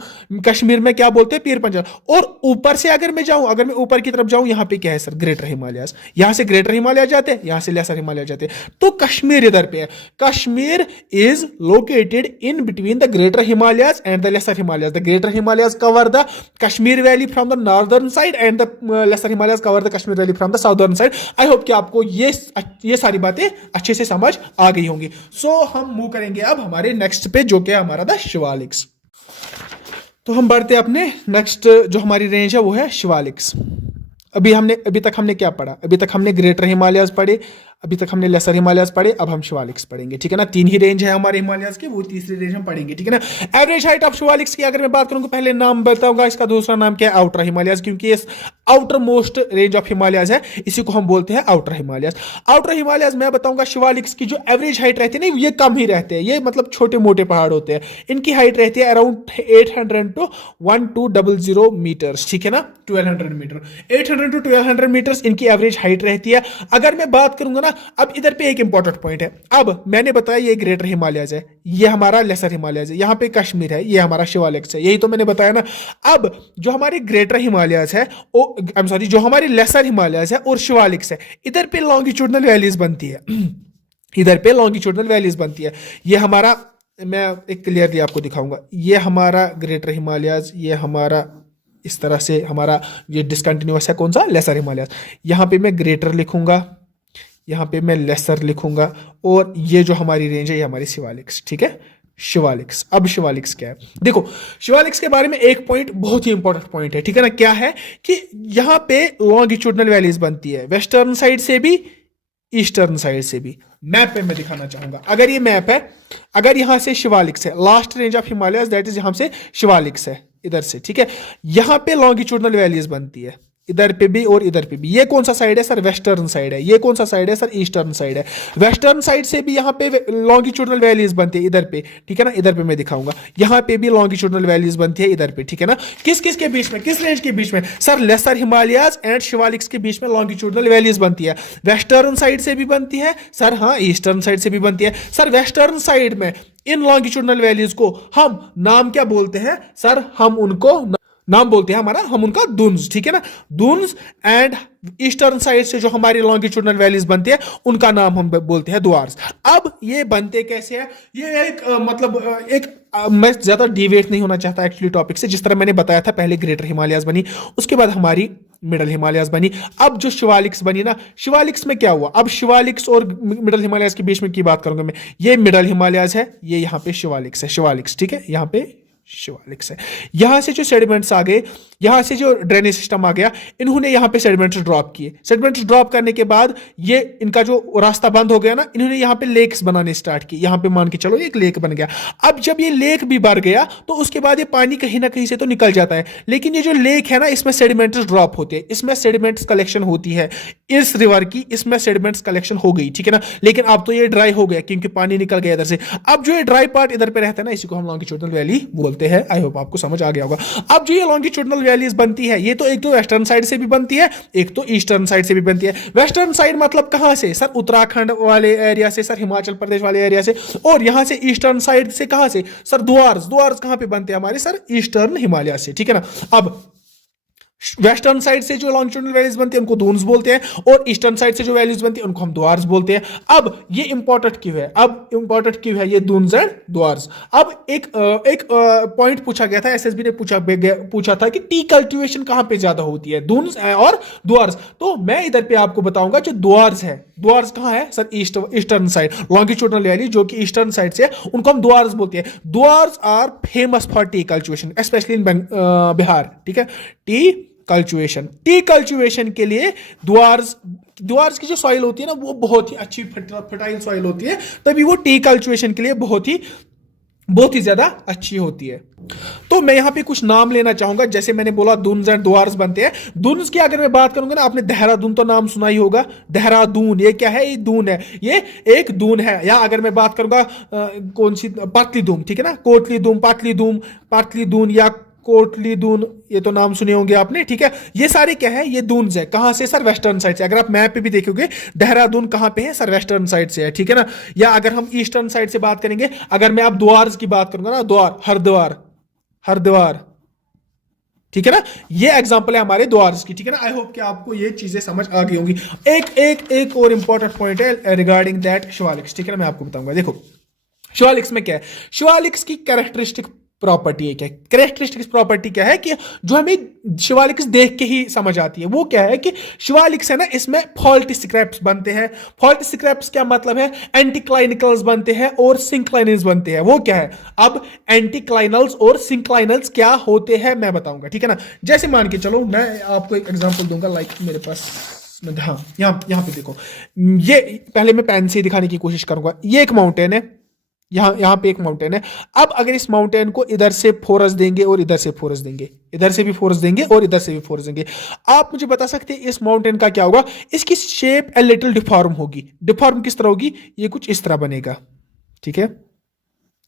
कश्मीर में क्या बोलते हैं? पीर पंजाल। और ऊपर से अगर मैं जाऊं, अगर मैं ऊपर की तरफ जाऊं, यहां पे क्या है सर? ग्रेटर हिमालयाज। यहां से ग्रेटर हिमालय जाते हैं, यहां से लेसर हिमालय जाते हैं, तो कश्मीर इधर पे है। Kashmir is located in between the greater Himalayas and the lesser Himalayas. The greater Himalayas cover the Kashmir Valley from the northern side and the lesser Himalayas cover the Kashmir Valley from the southern side. I hope कि आपको ये सारी बातें अच्छे से समझ आ गई होंगी। So हम मूव करेंगे अब हमारे नेक्स्ट पे, जो कि हमारा द शिवालिक्स। तो हम बढ़ते अपने नेक्स्ट, जो हमारी रेंज है वो है शिवालिक्स। अभी तक हमने क्या पढ़ा? अभी तक हमने ग्रेटर हिमालयाज पढ़े, अभी तक हमने लेसर हिमालयाज पढ़े, अब हम शिवालिक्स पढ़ेंगे, ठीक है ना। 3 ही रेंज है हमारे हिमालयाज की, वो तीसरी रेंज हम पढ़ेंगे, ठीक है ना। एवरेज हाइट ऑफ शिवालिक्स की अगर मैं बात करूंगा, पहले नाम बताऊंगा, इसका दूसरा नाम क्या है? आउटर हिमालयाज, क्योंकि ये outer most range of Himalayas है, इसी को हम बोलते हैं आउटर हिमालयाज। आउटर हिमालयाज मैं बताऊंगा, शिवालिक्स की जो एवरेज हाइट रहती है ना, ये कम ही रहते हैं, ये मतलब छोटे मोटे पहाड़ होते हैं, इनकी हाइट रहती है अराउंड 800 to 1200 मीटर्स, ठीक है ना, 1200 मीटर, 800 to 1200 मीटर्स इनकी एवरेज हाइट रहती है। अगर मैं बात करूंगा ना, अब इधर पे एक इंपॉर्टेंट पॉइंट है। अब मैंने बताया ये ग्रेटर हिमालयाज है, ये हमारा लेसर हिमालयाज है, यहां पे कश्मीर है, ये हमारा शिवालिक्स है, यही तो मैंने बताया ना। अब जो हमारी ग्रेटर हिमालयाज है, आई एम सॉरी, जो हमारी लेसर हिमालयाज है और शिवालिक्स है, इधर पे लॉन्गिट्यूडनल वैलीज बनती है इधर पे लॉन्गिट्यूडनल वैलीज बनती है। ये हमारा, मैं एक क्लियरली आपको दिखाऊंगा, ये हमारा ग्रेटर हिमालयाज, ये हमारा इस तरह से हमारा ये डिसकंटिन्यूअस है, कौन सा? Lesser Himalayas. यहां पे मैं ग्रेटर लिखूंगा, यहां पे मैं लेसर लिखूंगा, और ये जो हमारी रेंज है ये हमारी शिवालिक्स, ठीक है, शिवालिक्स। अब शिवालिक्स क्या है? देखो, शिवालिक्स के बारे में एक पॉइंट बहुत ही इंपॉर्टेंट पॉइंट है, ठीक है ना। क्या है कि यहां पे लॉन्गिट्यूडनल वैलीज बनती है, वेस्टर्न साइड से भी, ईस्टर्न साइड से भी। मैप पे मैं दिखाना चाहूंगा, अगर ये मैप है, अगर यहां से शिवालिक्स है, last range of Himalayas that is यहां से शिवालिक्स है, इधर से, ठीक है, यहां पे लॉन्गिट्यूडनल वैलीज बनती है, इधर पे भी और इधर पे भी। ये कौन सा साइड है सर? वेस्टर्न साइड है। ये कौन सा साइड है सर? ईस्टर्न साइड है। वेस्टर्न साइड से भी यहाँ पे लॉन्गिट्यूडनल वैलीज बनती है, इधर पे, ठीक है ना, इधर पे मैं दिखाऊंगा, यहाँ पे भी लॉन्गिट्यूडनल वैलीज बनती है, इधर पे, ठीक है ना। किस किस के बीच में, किस रेंज के बीच में sir? Lesser Himalayas and Shivaliks के बीच में लॉन्गिट्यूडनल वैलीज बनती है। वेस्टर्न साइड से भी बनती है सर, हाँ, ईस्टर्न साइड से भी बनती है सर। वेस्टर्न साइड में इन लॉन्गिट्यूडनल वैलीज को हम नाम क्या बोलते हैं सर? हम उनको नाम बोलते हैं हमारा, हम उनका दुन्स, ठीक है ना, दुन्स। एंड ईस्टर्न साइड से जो हमारी लॉन्गिट्यूडनल वैलीज बनती है, उनका नाम हम बोलते हैं द्वार्स। अब ये बनते कैसे हैं? ये एक मैं ज्यादा डिवेट नहीं होना चाहता एक्चुअली टॉपिक से। जिस तरह मैंने बताया था, पहले ग्रेटर हिमालयाज बनी, उसके बाद हमारी मिडल हिमालयाज बनी, अब जो शिवालिक्स बनी ना, शिवालिक्स में क्या हुआ? अब शिवालिक्स और मिडल हिमालयाज के बीच में की बात करूंगा मैं, ये मिडल हिमालयाज है, ये यहाँ पे शिवालिक्स है, शिवालिक्स, ठीक है, यहाँ पे शिवालिक्स है। यहां से जो सेडिमेंट्स आ गए, यहां से जो ड्रेनेज सिस्टम आ गया, इन्होंने यहां पे सेडिमेंट्स ड्रॉप किए। सेडिमेंट्स ड्रॉप करने के बाद ये इनका जो रास्ता बंद हो गया ना, इन्होंने यहां पे लेक्स बनाने स्टार्ट किए। यहां पे मान के चलो एक लेक बन गया। अब जब ये लेक भी भर गया तो उसके बाद ये पानी कहीं ना कहीं से तो निकल जाता है, लेकिन ये जो लेक है ना, इसमें सेडिमेंट्स ड्रॉप होते हैं, इसमें सेडिमेंट्स कलेक्शन होती है इस रिवर की, इसमें सेडिमेंट्स कलेक्शन हो गई, ठीक है ना। लेकिन अब तो ये ड्राई हो गया क्योंकि पानी निकल गया इधर से। अब जो ये ड्राई पार्ट इधर पे रहता है ना, इसी को हम लॉन्गिट्यूडनल वैली बोलते हैं। आई होप आपको समझ आ गया होगा। अब जो ये लॉन्गिट्यूडनल वैलीज बनती है, ये तो एक तो वेस्टर्न साइड से भी बनती है, एक तो ईस्टर्न साइड से भी बनती है। वेस्टर्न साइड मतलब कहां से सर? उत्तराखंड वाले एरिया से सर, हिमाचल प्रदेश वाले एरिया से। और यहां से ईस्टर्न साइड से कहां से सर? द्वार्स। द्वार्स कहां पे बनते हैं हमारे सर? ईस्टर्न हिमालय से, ठीक है ना। अब वेस्टर्न साइड से जो लॉन्गिट्यूडनल वैलीज बनती है उनको दून्स बोलते हैं, और ईस्टर्न साइड से जो वैलीज बनती है उनको हम द्वार्स बोलते हैं। अब ये इंपॉर्टेंट क्यों है? अब इंपॉर्टेंट क्यों है ये दून्स एंड द्वार्स? अब एक पॉइंट पूछा गया था, एसएसबी ने पूछा था कि टी कल्टीवेशन कहां पे ज्यादा होती है, दून्स और द्वार्स। तो मैं इधर पे आपको बताऊंगा जो द्वार्स है, द्वार्स कहां है sir? Eastern side. Longitudinal valley जो कि ईस्टर्न साइड से उनको हम द्वार्स बोलते हैं। Duars are famous for tea cultivation, specially in Bihar, ठीक है। टी कल्टीवेशन, टी कल्टीवेशन के लिए द्वार्स की जो सॉइल होती है ना, वो बहुत ही अच्छी फर्टाइल सॉइल होती है, तभी वो टी कल्टीवेशन के लिए बहुत ही ज्यादा अच्छी होती है। तो मैं यहां पे कुछ नाम लेना चाहूंगा, जैसे मैंने बोला दुन्स एंड द्वार्स बनते हैं। दुन्स की अगर मैं बात करूंगा ना, आपने देहरादून तो नाम सुना ही होगा। देहरादून, ये क्या है? ये दून है, ये एक दून है। या अगर मैं बात करूंगा कौन सी, पातली दून, ठीक है ना। कोटली दून, पातली दून या कोटली दून, ये तो नाम सुने होंगे आपने, ठीक है। ये सारे क्या है? ये दून्स है। कहां से सर? वेस्टर्न साइड से। अगर आप मैप पे भी देखोगे देहरादून कहां पे है सर? वेस्टर्न साइड से है, ठीक है ना। या अगर हम ईस्टर्न साइड से बात करेंगे, अगर मैं आप द्वार्स की बात करूंगा ना, द्वार, हरिद्वार, ठीक है ना। ये एग्जांपल है हमारे द्वार्स की, ठीक है ना। आई होप कि आपको ये चीजें समझ आ गई होंगी। एक और इंपॉर्टेंट पॉइंट है रिगार्डिंग दैट शिवालिक्स, ठीक है ना। मैं आपको बताऊंगा। देखो शिवालिक्स में क्या है, शिवालिक्स की कैरेक्टरिस्टिक प्रॉपर्टी है क्या? कैरेक्टरिस्टिक्स प्रॉपर्टी क्या है कि जो हमें शिवालिक्स देख के ही समझ आती है, वो क्या है कि शिवालिक्स है ना, इसमें फॉल्ट स्क्रैप्स बनते हैं। फॉल्ट स्क्रैप्स क्या मतलब है? एंटीक्लाइनिकल्स बनते हैं और सिंक्लाइनल्स बनते हैं। वो क्या है? अब एंटीक्लाइनल्स और सिंक्लाइनल्स क्या होते हैं मैं बताऊंगा, ठीक है ना। जैसे मान के चलो, मैं आपको एक एग्जांपल दूंगा। लाइक मेरे पास, हाँ, यहां पे देखो, ये पहले मैं पेन से दिखाने की कोशिश करूंगा। ये एक माउंटेन है, यहां पे एक माउंटेन है। अब अगर इस माउंटेन को इधर से फोर्स देंगे और इधर से फोर्स देंगे, इधर से भी फोर्स देंगे और इधर से भी फोर्स देंगे, आप मुझे बता सकते हैं इस माउंटेन का क्या होगा? इसकी शेप ए लिटिल डिफॉर्म होगी। डिफॉर्म किस तरह होगी? ये कुछ इस तरह बनेगा, ठीक है,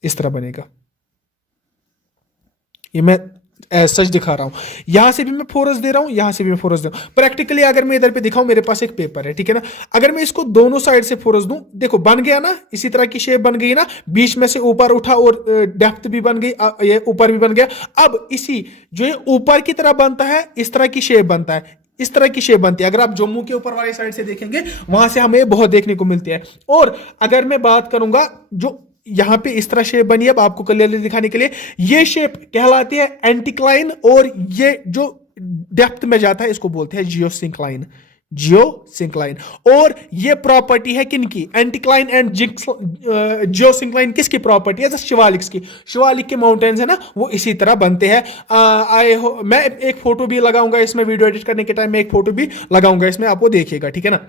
इस तरह बनेगा। ये मैं सच दिखा रहा हूं। यहां से भी मैं फोर्स दे रहा हूं, यहां से भी मैं फोर्स दे रहा हूं। प्रैक्टिकली अगर मैं इधर पे दिखाऊं, मेरे पास एक पेपर है, ठीक है ना। अगर मैं इसको दोनों साइड से फोर्स दूं, देखो बन गया ना, इसी तरह की शेप बन गई ना, बीच में से ऊपर उठा और डेप्थ भी बन गई, ये ऊपर भी बन गया। अब इसी जो ये ऊपर की तरह बनता है, इस तरह की शेप बनता है, इस तरह की शेप बनती है। अगर आप जम्मू के ऊपर वाली साइड से देखेंगे, वहां से हमें बहुत देखने को मिलती है। और अगर मैं बात करूंगा, जो यहां पे इस तरह शेप बनी है, अब आपको क्लियरली दिखाने के लिए, ये शेप कहलाती है एंटीक्लाइन, और ये जो डेप्थ में जाता है इसको बोलते हैं जियोसिंक्लाइन। और ये प्रॉपर्टी है किनकी? एंटीक्लाइन एंड जियोसिंक्लाइन किसकी प्रॉपर्टी है? शिवालिक्स की। शिवालिक के माउंटेन्स है ना, वो इसी तरह बनते हैं। मैं एक फोटो भी लगाऊंगा इसमें, वीडियो एडिट करने के टाइम में एक फोटो भी लगाऊंगा इसमें, आपको देखिएगा, ठीक है ना।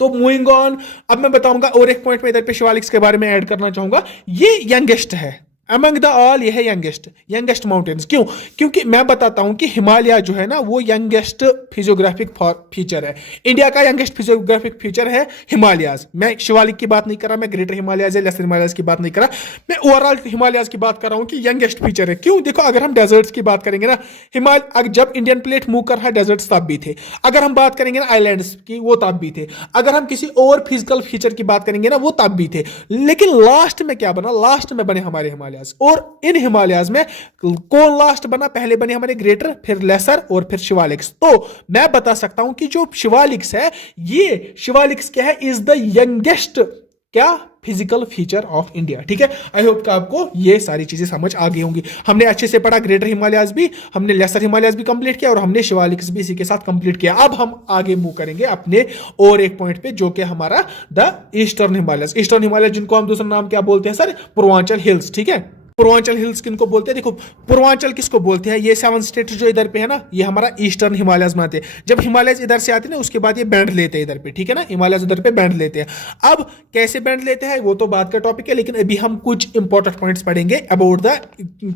तो मूविंग ऑन, अब मैं बताऊंगा और एक पॉइंट में इधर पे शिवालिक्स के बारे में ऐड करना चाहूंगा। ये यंगेस्ट है अमंग द ऑल, ये है यंगेस्ट माउंटेन्स। क्यों? क्योंकि मैं बताता हूं कि हिमालय जो है ना, वो यंगेस्ट फिजियोग्राफिक फीचर है। इंडिया का यंगेस्ट फिजियोग्राफिक फीचर है हिमालयाज। मैं शिवालिक की बात नहीं कर रहा, मैं ग्रेटर हिमालयाज या लेसर हिमालयाज की बात नहीं कर रहा, मैं ओवरऑल हिमालयाज की बात कर रहा हूं कि यंगेस्ट फीचर है। क्यों? देखो, अगर हम डेजर्ट्स की बात करेंगे ना, हिमालय जब इंडियन प्लेट मूव कर रहा है, डेजर्ट्स तब भी थे। अगर हम बात करेंगे ना आइलैंड्स की, वो तब भी थे। अगर हम किसी और फिजिकल फीचर की बात करेंगे ना, वो तब भी थे। लेकिन लास्ट में क्या बना? लास्ट में बने हमारे हिमालयाज। और इन हिमालयाज में कौन लास्ट बना? पहले बने हमारे ग्रेटर, फिर लेसर और फिर शिवालिक्स। तो मैं बता सकता हूं कि जो शिवालिक्स है, ये शिवालिक्स क्या है? इज द यंगेस्ट क्या? फिजिकल फीचर ऑफ इंडिया, ठीक है। आई होप कि आपको ये सारी चीजें समझ आ गई होंगी। हमने अच्छे से पढ़ा ग्रेटर हिमालयाज भी, हमने लेसर हिमालयाज भी कंप्लीट किया, और हमने शिवालिक्स भी इसी के साथ कंप्लीट किया। अब हम आगे मूव करेंगे अपने और एक पॉइंट पे, जो कि हमारा the eastern Himalayas. Eastern Himalaya जिनको हम दूसरा नाम क्या बोलते हैं सर? पूर्वांचल हिल्स, ठीक है। पूर्वांचल हिल्स किनको बोलते हैं? देखो, पूर्वांचल किसको बोलते हैं? ये 7 स्टेट जो इधर पे है ना, ये हमारा ईस्टर्न हिमालयस में आते हैं। जब हिमालयस इधर से आते हैं ना, उसके बाद ये बैंड लेते हैं इधर पे, ठीक है ना, हिमालयस इधर पे बैंड लेते हैं। अब कैसे बैंड लेते हैं वो तो बात का टॉपिक है, लेकिन अभी हम कुछ इंपॉर्टेंट पॉइंट्स पढ़ेंगे अबाउट द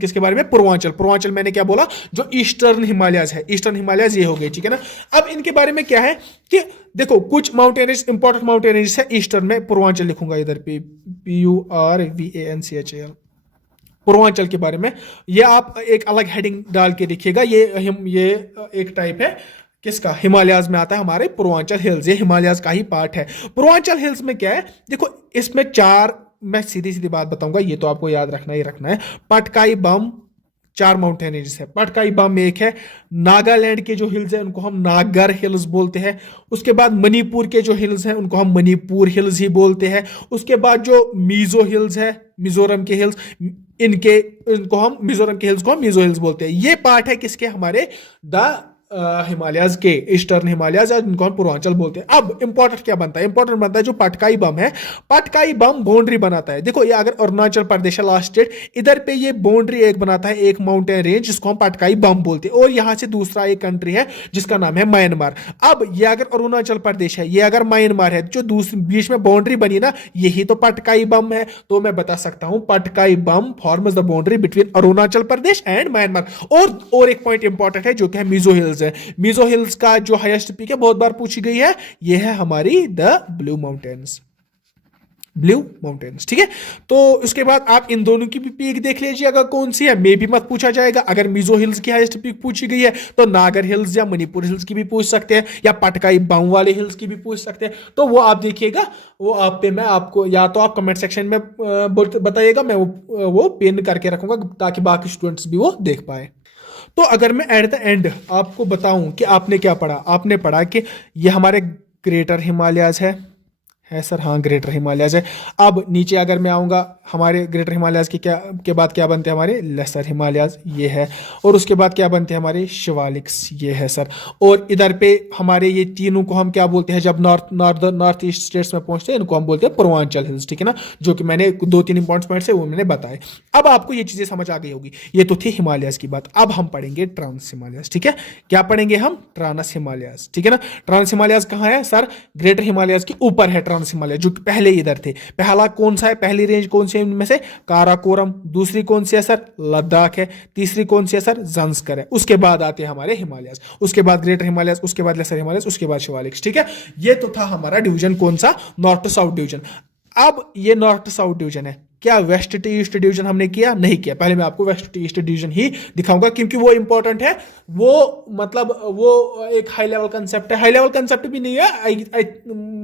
किसके बारे में, पूर्वांचल। पूर्वांचल मैंने क्या बोला, जो ईस्टर्न हिमालयस है, ईस्टर्न हिमालयस ये हो गए, ठीक है ना। अब इनके बारे में क्या है कि देखो, कुछ माउंटेनेज, इंपॉर्टेंट माउंटेनेज है ईस्टर्न में। पूर्वांचल लिखूंगा इधर पे, PURVANCHAL, पूर्वांचल के बारे में। ये आप एक अलग हेडिंग डाल के देखिएगा। ये एक टाइप है किसका, हिमालयाज में आता है हमारे पूर्वांचल हिल्स। ये हिमालयाज का ही पार्ट है। पूर्वांचल हिल्स में क्या है, देखो इसमें 4, मैं सीधी सीधी बात बताऊंगा, ये तो आपको याद रखना ही रखना है। पटकाई बम 4 माउंटेन रेंजेस है। पटकाई बम एक है। नागालैंड के जो हिल्स हैं उनको हम नागर हिल्स बोलते हैं। उसके बाद मणिपुर के जो हिल्स हैं उनको हम मणिपुर हिल्स ही बोलते हैं। उसके बाद जो मिजो हिल्स है, मिजोरम के हिल्स, इनको हम मिजोरम के हिल्स को हम मिजो हिल्स बोलते हैं। ये पार्ट है किसके, हमारे द हिमालयाज के, ईस्टर्न हिमालयाज, इनको हम पूर्वांचल बोलते हैं। अब इंपॉर्टेंट क्या बनता है, इंपॉर्टेंट बनता है जो पटकाई बम है। पटकाई बम बाउंड्री बनाता है। देखो, ये अगर अरुणाचल प्रदेश है लास्ट स्टेट, इधर पे ये बाउंड्री एक बनाता है, एक माउंटेन रेंज जिसको हम पटकाई बम बोलते हैं। और यहां से दूसरा एक कंट्री है जिसका नाम है म्यांमार। अब ये अगर अरुणाचल प्रदेश है, ये अगर म्यांमार है, जो दूसरी बीच में बाउंड्री बनी ना, यही तो पटकाई बम है। तो मैं बता सकता हूं Patkai Bum forms the boundary between Arunachal Pradesh and Myanmar. और एक पॉइंट इंपॉर्टेंट है जो कि है मिजो हिल्स है। मिजो हिल्स का जो हाईएस्ट पीक है, बहुत बार पूछी गई है, ये है हमारी the blue mountains, blue mountains, ठीक है। तो उसके बाद आप इन दोनों की भी पीक देख लीजिएगा कौन सी है, मे भी मत पूछा जाएगा। अगर मिजो हिल्स की हाईएस्ट पीक पूछी गई है तो नागर हिल्स या मणिपुर हिल्स की भी पूछ सकते हैं, या पटकाई बम वाले हिल्स की भी पूछ सकते हैं। तो वो आप देखिएगा, वो आप पे मैं आपको, या तो आप कमेंट सेक्शन में बताइएगा, मैं वो पिन करके रखूंगा ताकि बाकी स्टूडेंट्स भी वो देख पाए। तो अगर मैं एट द एंड आपको बताऊं कि आपने क्या पढ़ा, आपने पढ़ा कि ये हमारे ग्रेटर हिमालयाज है सर, हाँ ग्रेटर हिमालयाज है। अब नीचे अगर मैं आऊँगा, हमारे ग्रेटर हिमालयाज के बाद क्या बनते हैं हमारे लेसर हिमालयाज, ये है। और उसके बाद क्या बनते हैं हमारे शिवालिक्स, ये है सर। और इधर पे हमारे ये तीनों को हम क्या बोलते हैं, जब नॉर्थ ईस्ट स्टेट्स में पहुंचते हैं, इनको हम बोलते हैं पूर्वांचल हिल्स, ठीक है ना। जो कि मैंने 2-3 इंपॉर्टेंट पॉइंट्स है वो मैंने बताए। अब आपको ये चीज़ें समझ आ गई होगी। ये तो थी हिमालयाज की बात। अब हम पढ़ेंगे ट्रांस हिमालयाज, ठीक है। क्या पढ़ेंगे हम, ट्रांस हिमालयाज, ठीक है ना। ट्रांस हिमालयाज कहाँ है सर, ग्रेटर हिमालयाज के ऊपर है ट्रांस हिमालय, जो पहले इधर थे। पहला कौन सा है, पहली रेंज कौन सी है इनमें से, काराकोरम। दूसरी कौन सी है सर, लद्दाख है। तीसरी कौन सी है सर, जंस्कर है। उसके बाद आते हैं हमारे हिमालयस, उसके बाद ग्रेटर हिमालयस, उसके बाद लेसर हिमालयस, उसके बाद शिवालिक्स, ठीक है। ये तो था हमारा डिवीजन कौन सा, नॉर्थ टू साउथ डिवीजन। अब ये नॉर्थ टू साउथ डिवीजन है। क्या वेस्ट टू ईस्ट डिवीजन हमने किया, नहीं किया। पहले मैं आपको वेस्ट टू ईस्ट डिवीजन ही दिखाऊंगा, क्योंकि वो इंपॉर्टेंट है। वो मतलब वो एक हाई लेवल कंसेप्ट है, हाई लेवल कंसेप्ट भी नहीं है, आई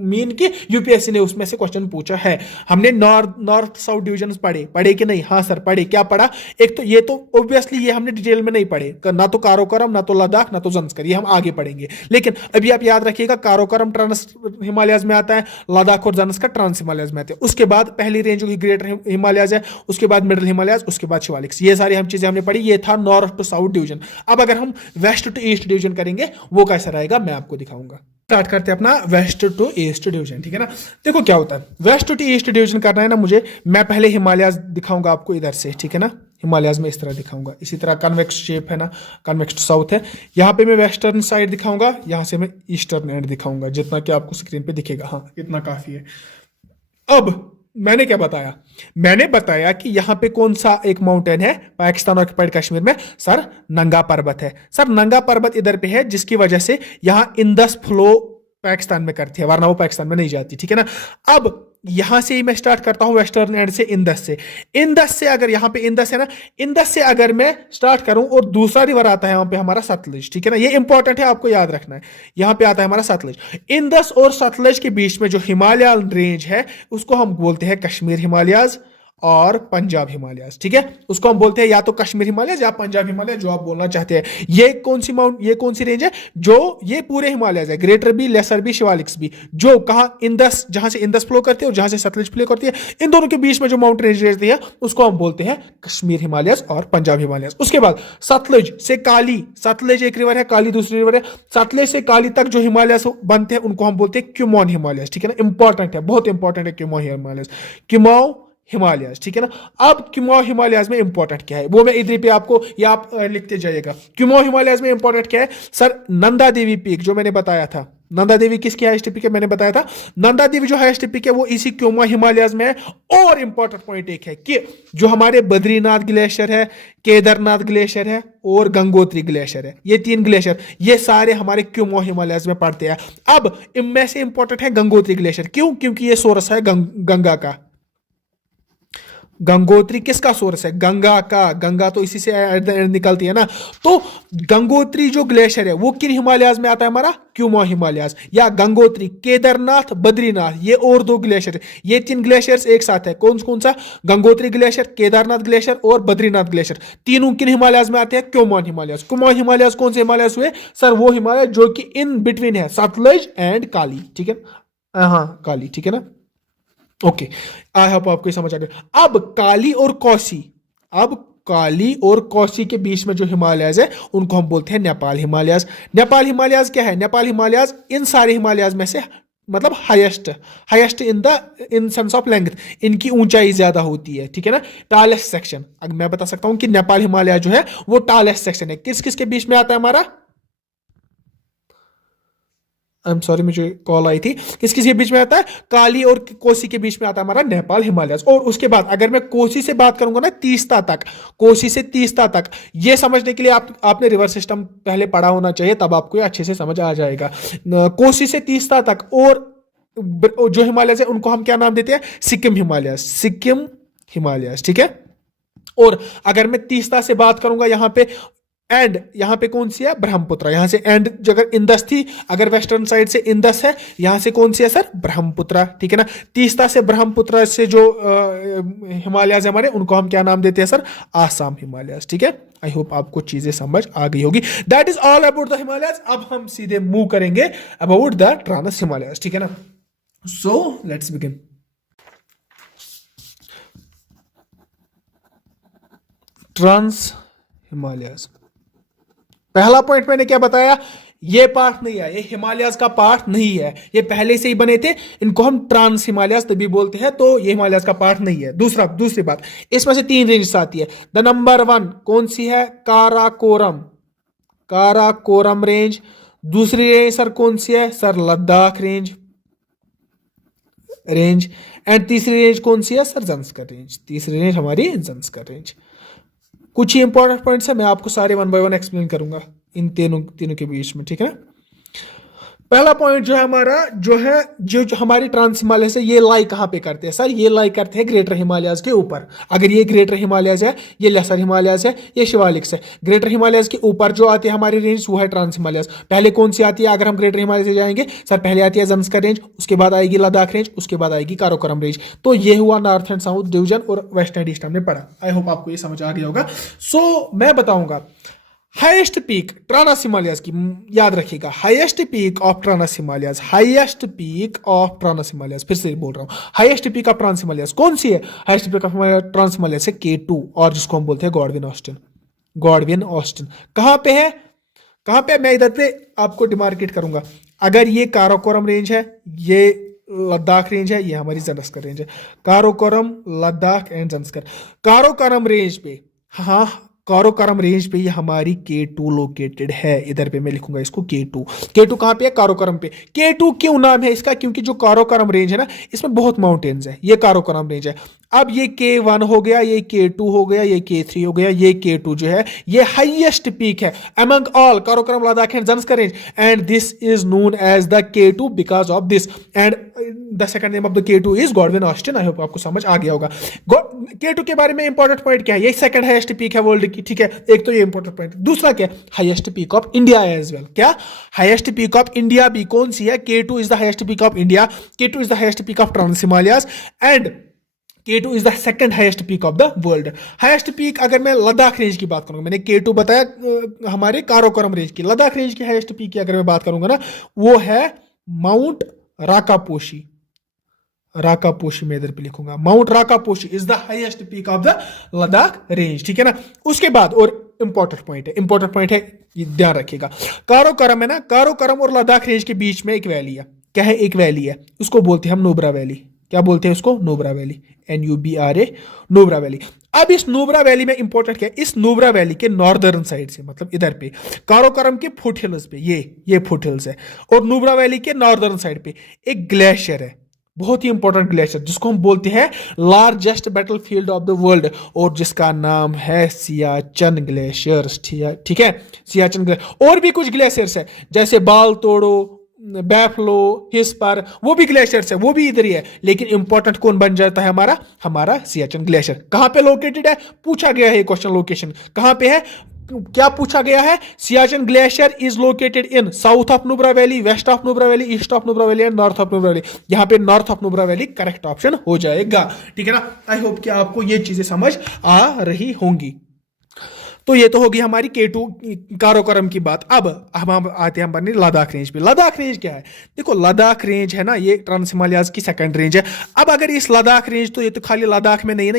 मीन कि यूपीएससी ने उसमें से क्वेश्चन पूछा है। हमने नॉर्थ साउथ डिवीजन पढ़े कि नहीं, हाँ सर पढ़े। क्या पढ़ा, एक तो ये तो ऑब्वियसली ये हमने डिटेल में नहीं पढ़े, ना तो काराकोरम, ना तो लद्दाख, ना तो जंस्कर, ये हम आगे पढ़ेंगे। लेकिन अभी आप याद रखिएगा, काराकोरम ट्रांस हिमालयाज में आता है, लद्दाख और जंस्कर ट्रांस हिमालयाज में आते हैं। उसके बाद पहली रेंज होगी ग्रेटर हिमालयाज है, उसके बाद मिडिल हिमालयाज, उसके बाद शिवालिक्स। ये सारी हम चीजें हमने पढ़ी। ये था नॉर्थ टू साउथ डिवीजन। अब अगर हम वेस्ट टू ईस्ट डिवीजन करेंगे, वो कैसा रहेगा मैं आपको दिखाऊंगा। स्टार्ट करते हैं अपना वेस्ट टू ईस्ट डिवीजन, ठीक है ना। देखो क्या होता है, वेस्ट टू ईस्ट डिवीजन करना है ना मुझे, मैं पहले हिमालयाज दिखाऊंगा आपको इधर से, ठीक है ना। हिमालयाज में इस तरह दिखाऊंगा, इसी तरह कन्वेक्स शेप है ना, कन्वेक्स टू साउथ है। यहाँ पे मैं वेस्टर्न साइड दिखाऊंगा, यहाँ से मैं ईस्टर्न एंड दिखाऊंगा, जितना कि आपको स्क्रीन पे दिखेगा, हाँ इतना काफी है। अब मैंने क्या बताया, मैंने बताया कि यहां पे कौन सा एक माउंटेन है पाकिस्तान ऑक्युपाइड कश्मीर में, सर नंगा पर्वत है। सर नंगा पर्वत इधर पे है, जिसकी वजह से यहां इंदस फ्लो पाकिस्तान में करती है, वरना वो पाकिस्तान में नहीं जाती, ठीक है ना। अब यहां से ही मैं स्टार्ट करता हूं वेस्टर्न एंड से, इंदस से अगर यहां पे इंदस है ना, इंदस से अगर मैं स्टार्ट करूं और दूसरा रिवर आता है वहां पे हमारा सतलुज, ठीक है ना। ये इंपॉर्टेंट है, आपको याद रखना है। यहां पे आता है हमारा सतलुज। इंदस और सतलुज के बीच में जो हिमालय रेंज है, उसको हम बोलते हैं कश्मीर हिमालयाज और पंजाब हिमालयाज, ठीक है। उसको हम बोलते हैं या तो कश्मीर हिमालय या पंजाब हिमालय, जो आप बोलना चाहते हैं। ये कौन सी रेंज है, जो ये पूरे हिमालय है, ग्रेटर भी, लेसर भी, शिवालिक्स भी, जो कहा इंदस, जहां से इंदस फ्लो करती है और जहां से सतलुज फ्लो करती है, इन दोनों के बीच में जो माउंटेन रेंज रहती है, उसको हम बोलते हैं कश्मीर हिमालय और पंजाब हिमालय। उसके बाद सतलुज से काली, सतलुज एक रिवर है, काली दूसरी रिवर है, सतलुज से काली तक जो हिमालय बनते हैं उनको हम बोलते हैं क्यूमॉन हिमालय, ठीक है ना। इंपॉर्टेंट है, बहुत इंपॉर्टेंट है क्यूमॉन हिमालय। क्यूमाओ हिमालयाज, ठीक है ना। अब क्यूमो हिमालयाज में इंपॉर्टेंट क्या है वो मैं इधर पे आपको, या आप लिखते जाइएगा। क्यूमो हिमालयाज में इंपॉर्टेंट क्या है सर, नंदा देवी पीक जो मैंने बताया था, नंदा देवी किसकी हाईएस्ट पीक है मैंने बताया था, नंदा देवी जो हाईएस्ट पीक है वो इसी क्यूमो हिमालयाज में है। और इंपॉर्टेंट पॉइंट एक है कि जो हमारे बद्रीनाथ ग्लेशियर है, केदारनाथ ग्लेशियर है और गंगोत्री ग्लेशियर है, ये 3 ग्लेशियर ये सारे हमारे क्यूमो हिमालयाज में पड़ते हैं। अब इनमें से इंपॉर्टेंट है गंगोत्री ग्लेशियर, क्यों, क्योंकि ये सोर्स है गंगा का। गंगोत्री किसका सोर्स है, गंगा का, गंगा तो इसी से एट द एंड निकलती है ना। तो गंगोत्री जो ग्लेशियर है वो किन हिमालयाज में आता है, हमारा क्यूमो हिमालयाज। या गंगोत्री, केदारनाथ, बद्रीनाथ, ये और 2 ग्लेशियर, ये 3 ग्लेशियर्स एक साथ है। कौन कौन सा, गंगोत्री ग्लेशियर, केदारनाथ ग्लेशियर और बद्रीनाथ ग्लेशियर, तीनों किन हिमालयाज में आते हैं, क्यूमो हिमालयाज। क्यूमो हिमालयाज कौन से हिमालयाज हुए सर, वो हिमालय जो कि इन बिटवीन है सतलज एंड काली, ठीक है, हाँ काली, ठीक है ना। ओके, आई होप आपको समझ आ गया। अब काली और कौसी, अब काली और कौसी के बीच में जो हिमालयाज है उनको हम बोलते हैं नेपाल हिमालयाज। नेपाल हिमालयाज क्या है, नेपाल हिमालयाज इन सारे हिमालयाज में से मतलब highest, highest in sense of length, इनकी ऊंचाई ज्यादा होती है, ठीक है ना। टालेस्ट सेक्शन, अगर मैं बता सकता हूं कि नेपाल हिमालय जो है वो टालेस्ट सेक्शन है। किस किस के बीच में आता है हमारा, आई एम सॉरी मुझे कॉल आई थी, किस किस के बीच में आता है, काली और कोसी के बीच में आता है हमारा नेपाल हिमालय। और उसके बाद अगर मैं कोसी से बात करूंगा ना तीस्ता तक, कोसी से तीस्ता तक, ये समझने के लिए आपने रिवर सिस्टम पहले पढ़ा होना चाहिए, तब आपको अच्छे से समझ आ जाएगा। कोसी से तीस्ता तक और जो हिमालय है उनको हम क्या नाम देते हैं, सिक्किम हिमालय, सिक्किम हिमालय, ठीक है। और अगर मैं तीस्ता से बात करूंगा यहाँ पे, एंड यहां पे कौन सी है, ब्रह्मपुत्र, यहां से एंड अगर इंदस थी, अगर वेस्टर्न साइड से इंदस है, यहां से कौन सी है सर, ब्रह्मपुत्र, ठीक है ना। तीस्ता से ब्रह्मपुत्र से जो हिमालयाज हमारे उनको हम क्या नाम देते हैं सर, आसाम हिमालयाज, ठीक है। आई होप आपको चीजें समझ आ गई होगी। That is all about the Himalayas. अब हम सीधे मूव करेंगे अबाउट द ट्रांस हिमालयाज, ठीक है ना। So let's begin. Trans Himalayas, पहला पॉइंट मैंने क्या बताया, ये पार्ट नहीं है, ये हिमालयाज का पार्ट नहीं है, ये पहले से ही बने थे, इनको हम ट्रांस हिमालयाज तभी बोलते हैं, तो ये हिमालयाज का पार्ट नहीं है। दूसरी बात, इसमें से 3 रेंज आती है। द नंबर 1 कौन सी है, काराकोरम, काराकोरम रेंज। दूसरी रेंज सर कौन सी है सर, लद्दाख रेंज, एंड तीसरी रेंज कौन सी है सर, जंस्कर रेंज। तीसरी रेंज हमारी जंस्कर रेंज। कुछ ही इंपॉर्टेंट पॉइंट्स है, मैं आपको सारे 1 बाय 1 एक्सप्लेन करूंगा इन तीनों के बीच में, ठीक है ना। पहला पॉइंट जो है हमारा, जो है जो हमारी ट्रांस हिमालय से ये लाई कहां पे करते हैं सर, ये लाई करते हैं ग्रेटर हिमालयाज के ऊपर। अगर ये ग्रेटर हिमालयाज है, ये लेसर हिमालयाज है, ये शिवालिक्स है। ग्रेटर हिमालयाज के ऊपर जो आती है हमारी रेंज वो है ट्रांस हिमालयाज। पहले कौन सी आती है, अगर हम ग्रेटर हिमालय से जाएंगे सर, पहले आती है जंस्कर रेंज, उसके बाद आएगी लद्दाख रेंज, उसके बाद आएगी काराकोरम रेंज। तो ये हुआ नॉर्थ एंड साउथ डिवीजन और वेस्ट एंड ईस्ट हमने पढ़ा। आई होप आपको ये समझ आ गया होगा। सो मैं बताऊंगा हाईएस्ट पीक ट्रांस हिमालयाज की, याद रखिएगा, highest peak of trans Himalayas, highest peak of trans Himalayas, फिर से बोल रहा हूं, highest peak of trans Himalayas कौन सी है, highest peak of trans Himalayas से K2, और जिसको हम बोलते हैं गॉडविन ऑस्टिन। गॉडविन ऑस्टिन कहां पे है, कहां पे, मैं इधर पे आपको डिमार्केट करूंगा। अगर ये काराकोरम रेंज है, ये लद्दाख रेंज है, ये हमारी जंस्कर रेंज है। काराकोरम, लद्दाख एंड जंस्कर। काराकोरम रेंज पे, हाँ काराकोरम रेंज पे ये हमारी K2 लोकेटेड है। इधर पे मैं लिखूंगा इसको K2 कहां पे है, काराकोरम पे। K2 क्यों नाम है इसका, क्योंकि जो काराकोरम रेंज है ना, इसमें बहुत माउंटेन्स है, ये काराकोरम रेंज है। अब ये K1 हो गया, ये K2 हो गया, ये K3 हो गया, ये K2 जो है ये हाईएस्ट पीक है among all Karakoram, Ladakh and Zanskar range, and this is known as the K2 because of this, and the second name of the K2 is Godwin Austen. I hope आपको समझ आ गया होगा। K2 के बारे में इंपॉर्टेंट पॉइंट क्या है, ये सेकंड हाईएस्ट पीक है वर्ल्ड की, ठीक है। एक तो ये इंपॉर्टेंट पॉइंट, दूसरा क्या, highest peak of India as well. क्या, हाईएस्ट पीक ऑफ इंडिया भी कौन सी है, K2 is the highest peak of India, K2 is the highest peak of trans Himalayas, and K2 is the second highest peak of the world. Highest peak अगर मैं लद्दाख रेंज की बात करूंगा, मैंने K2 बताया हमारे काराकोरम रेंज की, लद्दाख रेंज की हाईएस्ट पीक की अगर मैं बात करूंगा ना, वो है माउंट राकापोशी। राकापोशी में इधर पे लिखूंगा, mount Rakaposhi is the highest peak of the Ladakh range, ठीक है ना। उसके बाद और इंपॉर्टेंट पॉइंट है, ये ध्यान रखिएगा, काराकोरम है ना, काराकोरम और लद्दाख रेंज के बीच में एक वैली है। क्या है, एक वैली है, उसको बोलते हैं हम नुब्रा वैली। क्या बोलते हैं उसको? Nubra valley, NUBRA, Nubra valley. अब इस नुब्रा वैली में इंपॉर्टेंट क्या है, इस नुब्रा वैली के नॉर्दर्न साइड से, मतलब इधर पे काराकोरम के फुट हिल्स पे, ये फुट हिल्स है, और नुब्रा वैली के नॉर्दर्न साइड पे एक ग्लेशियर है, बहुत ही इंपॉर्टेंट ग्लेशियर, जिसको हम बोलते हैं largest battle field of the world, और जिसका नाम है सियाचन ग्लेशियर। ठीक है, सियाचन ग्लेशियर। और भी कुछ ग्लेशियर्स है, जैसे बाल तोड़ो, बैफलो, हिस्पर, वो भी ग्लेशियर्स है, वो भी इधर ही है। लेकिन इंपॉर्टेंट कौन बन जाता है हमारा सियाचन ग्लेशियर। कहां पे लोकेटेड है, पूछा गया है क्वेश्चन, लोकेशन कहां पे है, क्या पूछा गया है? Siachen glacier is located in south of Nubra valley, west of Nubra valley, east of Nubra valley and north of Nubra valley. यहां पे north of Nubra valley correct option हो जाएगा। ठीक है ना, आई होप कि आपको ये चीजें समझ आ रही होंगी। तो ये तो होगी हमारी K2 काराकोरम की बात। अब हम आते हैं हमारे लद्दाख रेंज पे। लद्दाख रेंज क्या है? देखो, लद्दाख रेंज है ना, ये ट्रांस हिमालयाज की सेकंड रेंज है। अब अगर इस लद्दाख रेंज, तो ये तो खाली लद्दाख में नहीं है ना,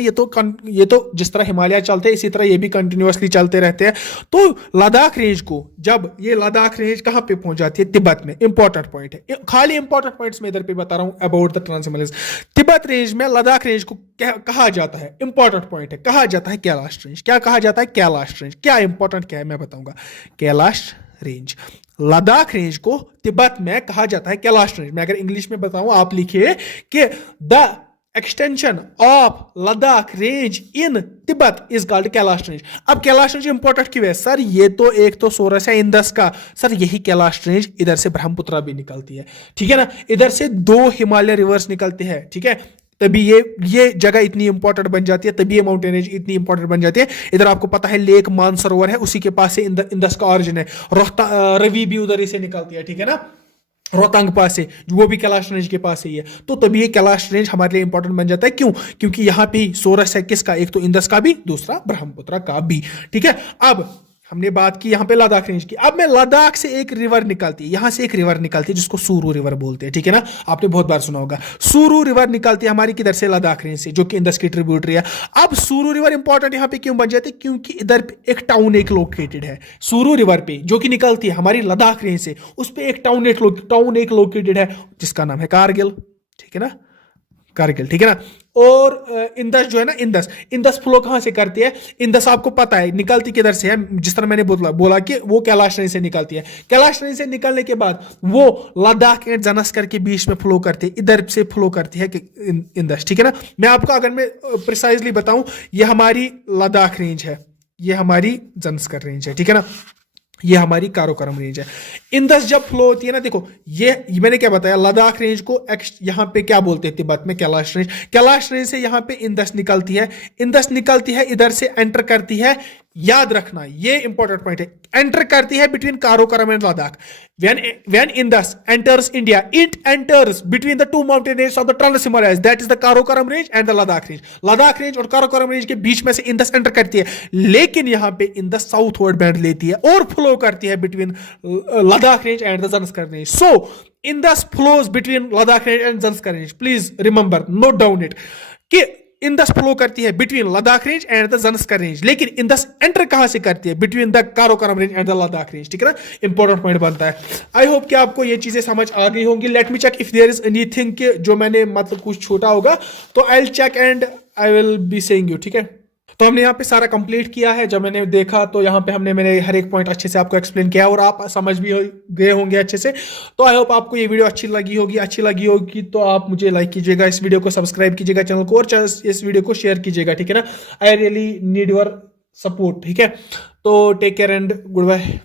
ये तो जिस तरह हिमालय चलते हैं इसी तरह ये भी कंटिन्यूअसली चलते रहते हैं। तो लद्दाख रेंज को, जब ये लद्दाख रेंज कहां पे पहुंच जाती है? तिब्बत में। इंपॉर्टेंट पॉइंट है, खाली इंपॉर्टेंट पॉइंट्स में इधर पे बता रहा हूं about the trans Himalayas. Tibet range में लद्दाख रेंज को कहा जाता है, इंपॉर्टेंट पॉइंट है, कहा जाता है कैलाश रेंज। क्या कहा जाता है? कैलाश रेंज। क्या इंपॉर्टेंट क्या है मैं बताऊंगा। कैलाश रेंज, लद्दाख रेंज को तिब्बत में कहा जाता है कैलाश रेंज। मैं अगर इंग्लिश में बताऊं, आप लिखिए कि the extension of Ladakh range in Tibet is called Kailash range. अब कैलाश रेंज इंपॉर्टेंट क्यों है सर? ये तो एक तो सोरस है इंदस का, सर यही कैलाश रेंज, इधर से ब्रह्मपुत्रा भी निकलती है। ठीक है ना, इधर से 2 हिमालय रिवर्स निकलते हैं। ठीक है, तभी ये जगह इतनी इंपॉर्टेंट बन जाती है, तभी ये माउंटेन रेंज इतनी इंपॉर्टेंट बन जाती है। इधर आपको पता है लेक मानसरोवर है, उसी के पास से इंदस का ऑरिजिन है। रवि भी उधर ही से निकलती है। ठीक है ना, रोहतांग पास से, वो भी कैलाश रेंज के पास ही है। तो तभी ये कैलाश रेंज हमारे लिए इंपॉर्टेंट बन जाता है। क्यों? क्योंकि यहां पे सोरस है किसका? एक तो इंदस का भी, दूसरा ब्रह्मपुत्र का भी। ठीक है, अब हमने बात की यहां पे लद्दाख रेंज की। अब मैं लद्दाख से एक रिवर निकलती है, यहां से एक रिवर निकलती है जिसको सूरू रिवर बोलते हैं। ठीक है ना, आपने बहुत बार सुना होगा। सूरू रिवर निकलती है हमारी किधर से? लद्दाख रेंज से, जो कि इंदस की ट्रिब्यूटरी है। अब सूरू रिवर इंपॉर्टेंट यहां पे क्यों बन जाती है? क्योंकि इधर पे एक टाउन एक लोकेटेड है सूरू रिवर पे, जो कि निकलती है हमारी लद्दाख रेंज से। उस पे एक टाउन एक लोकेटेड है जिसका नाम है कारगिल। ठीक है ना, कारगिल। ठीक है ना, और इंदस जो है ना, इंदस फ्लो कहां से करती है? इंदस आपको पता है निकलती किधर से है, जिस तरह मैंने बोला कि वो कैलाश रेंज से निकलती है। कैलाश रेंज से निकलने के बाद वो लद्दाख एंड जन्स्कर के बीच में फ्लो करती है, इधर से फ्लो करती है इंदस। ठीक है ना, मैं आपको अगर मैं प्रिसाइजली बताऊं, ये हमारी लद्दाख रेंज है, ये हमारी जन्स्कर रेंज है। ठीक है ना, ये हमारी काराकोरम रेंज है। इंदस जब फ्लो होती है ना, देखो ये मैंने क्या बताया, लद्दाख रेंज को यहां पे क्या बोलते हैं तिब्बत में? कैलाश रेंज। कैलाश रेंज से यहां पे इंदस निकलती है, इधर से एंटर करती है। याद रखना, ये इंपॉर्टेंट पॉइंट है, एंटर करती है between Karakoram and Ladakh. when Indus enters India, it enters between the 2 mountain ranges of the Trans Himalayas, that is the Karakoram range and the Ladakh range। Ladakh range और काराकोरम रेंज के बीच में से इंदस एंटर करती है, लेकिन यहां पे इंदस साउथवर्ड बैंड लेती है और फ्लो करती है between Ladakh range and the Zanskar range. So Indus flows between Ladakh range and Zanskar range. Please remember, note down it, कि इंदस फ्लो करती है between Ladakh range and the Zanskar range, लेकिन इंदस एंटर कहां से करती है? Between the Karakoram range and the Ladakh range. ठीक है ना, इंपॉर्टेंट पॉइंट बनता है। आई होप कि आपको ये चीजें समझ आ गई होंगी। Let me check if there is anything जो मैंने मतलब कुछ छोटा होगा, तो I will check and I will be saying you. ठीक है, तो हमने यहाँ पे सारा कंप्लीट किया है। जब मैंने देखा तो यहाँ पे हमने मैंने हर एक पॉइंट अच्छे से आपको एक्सप्लेन किया और आप समझ भी गए होंगे अच्छे से। तो आई होप आपको ये वीडियो अच्छी लगी होगी तो आप मुझे लाइक कीजिएगा, इस वीडियो को सब्सक्राइब कीजिएगा चैनल को, और इस वीडियो को शेयर कीजिएगा। ठीक है ना, I really need your support. ठीक है, तो take care and good bye.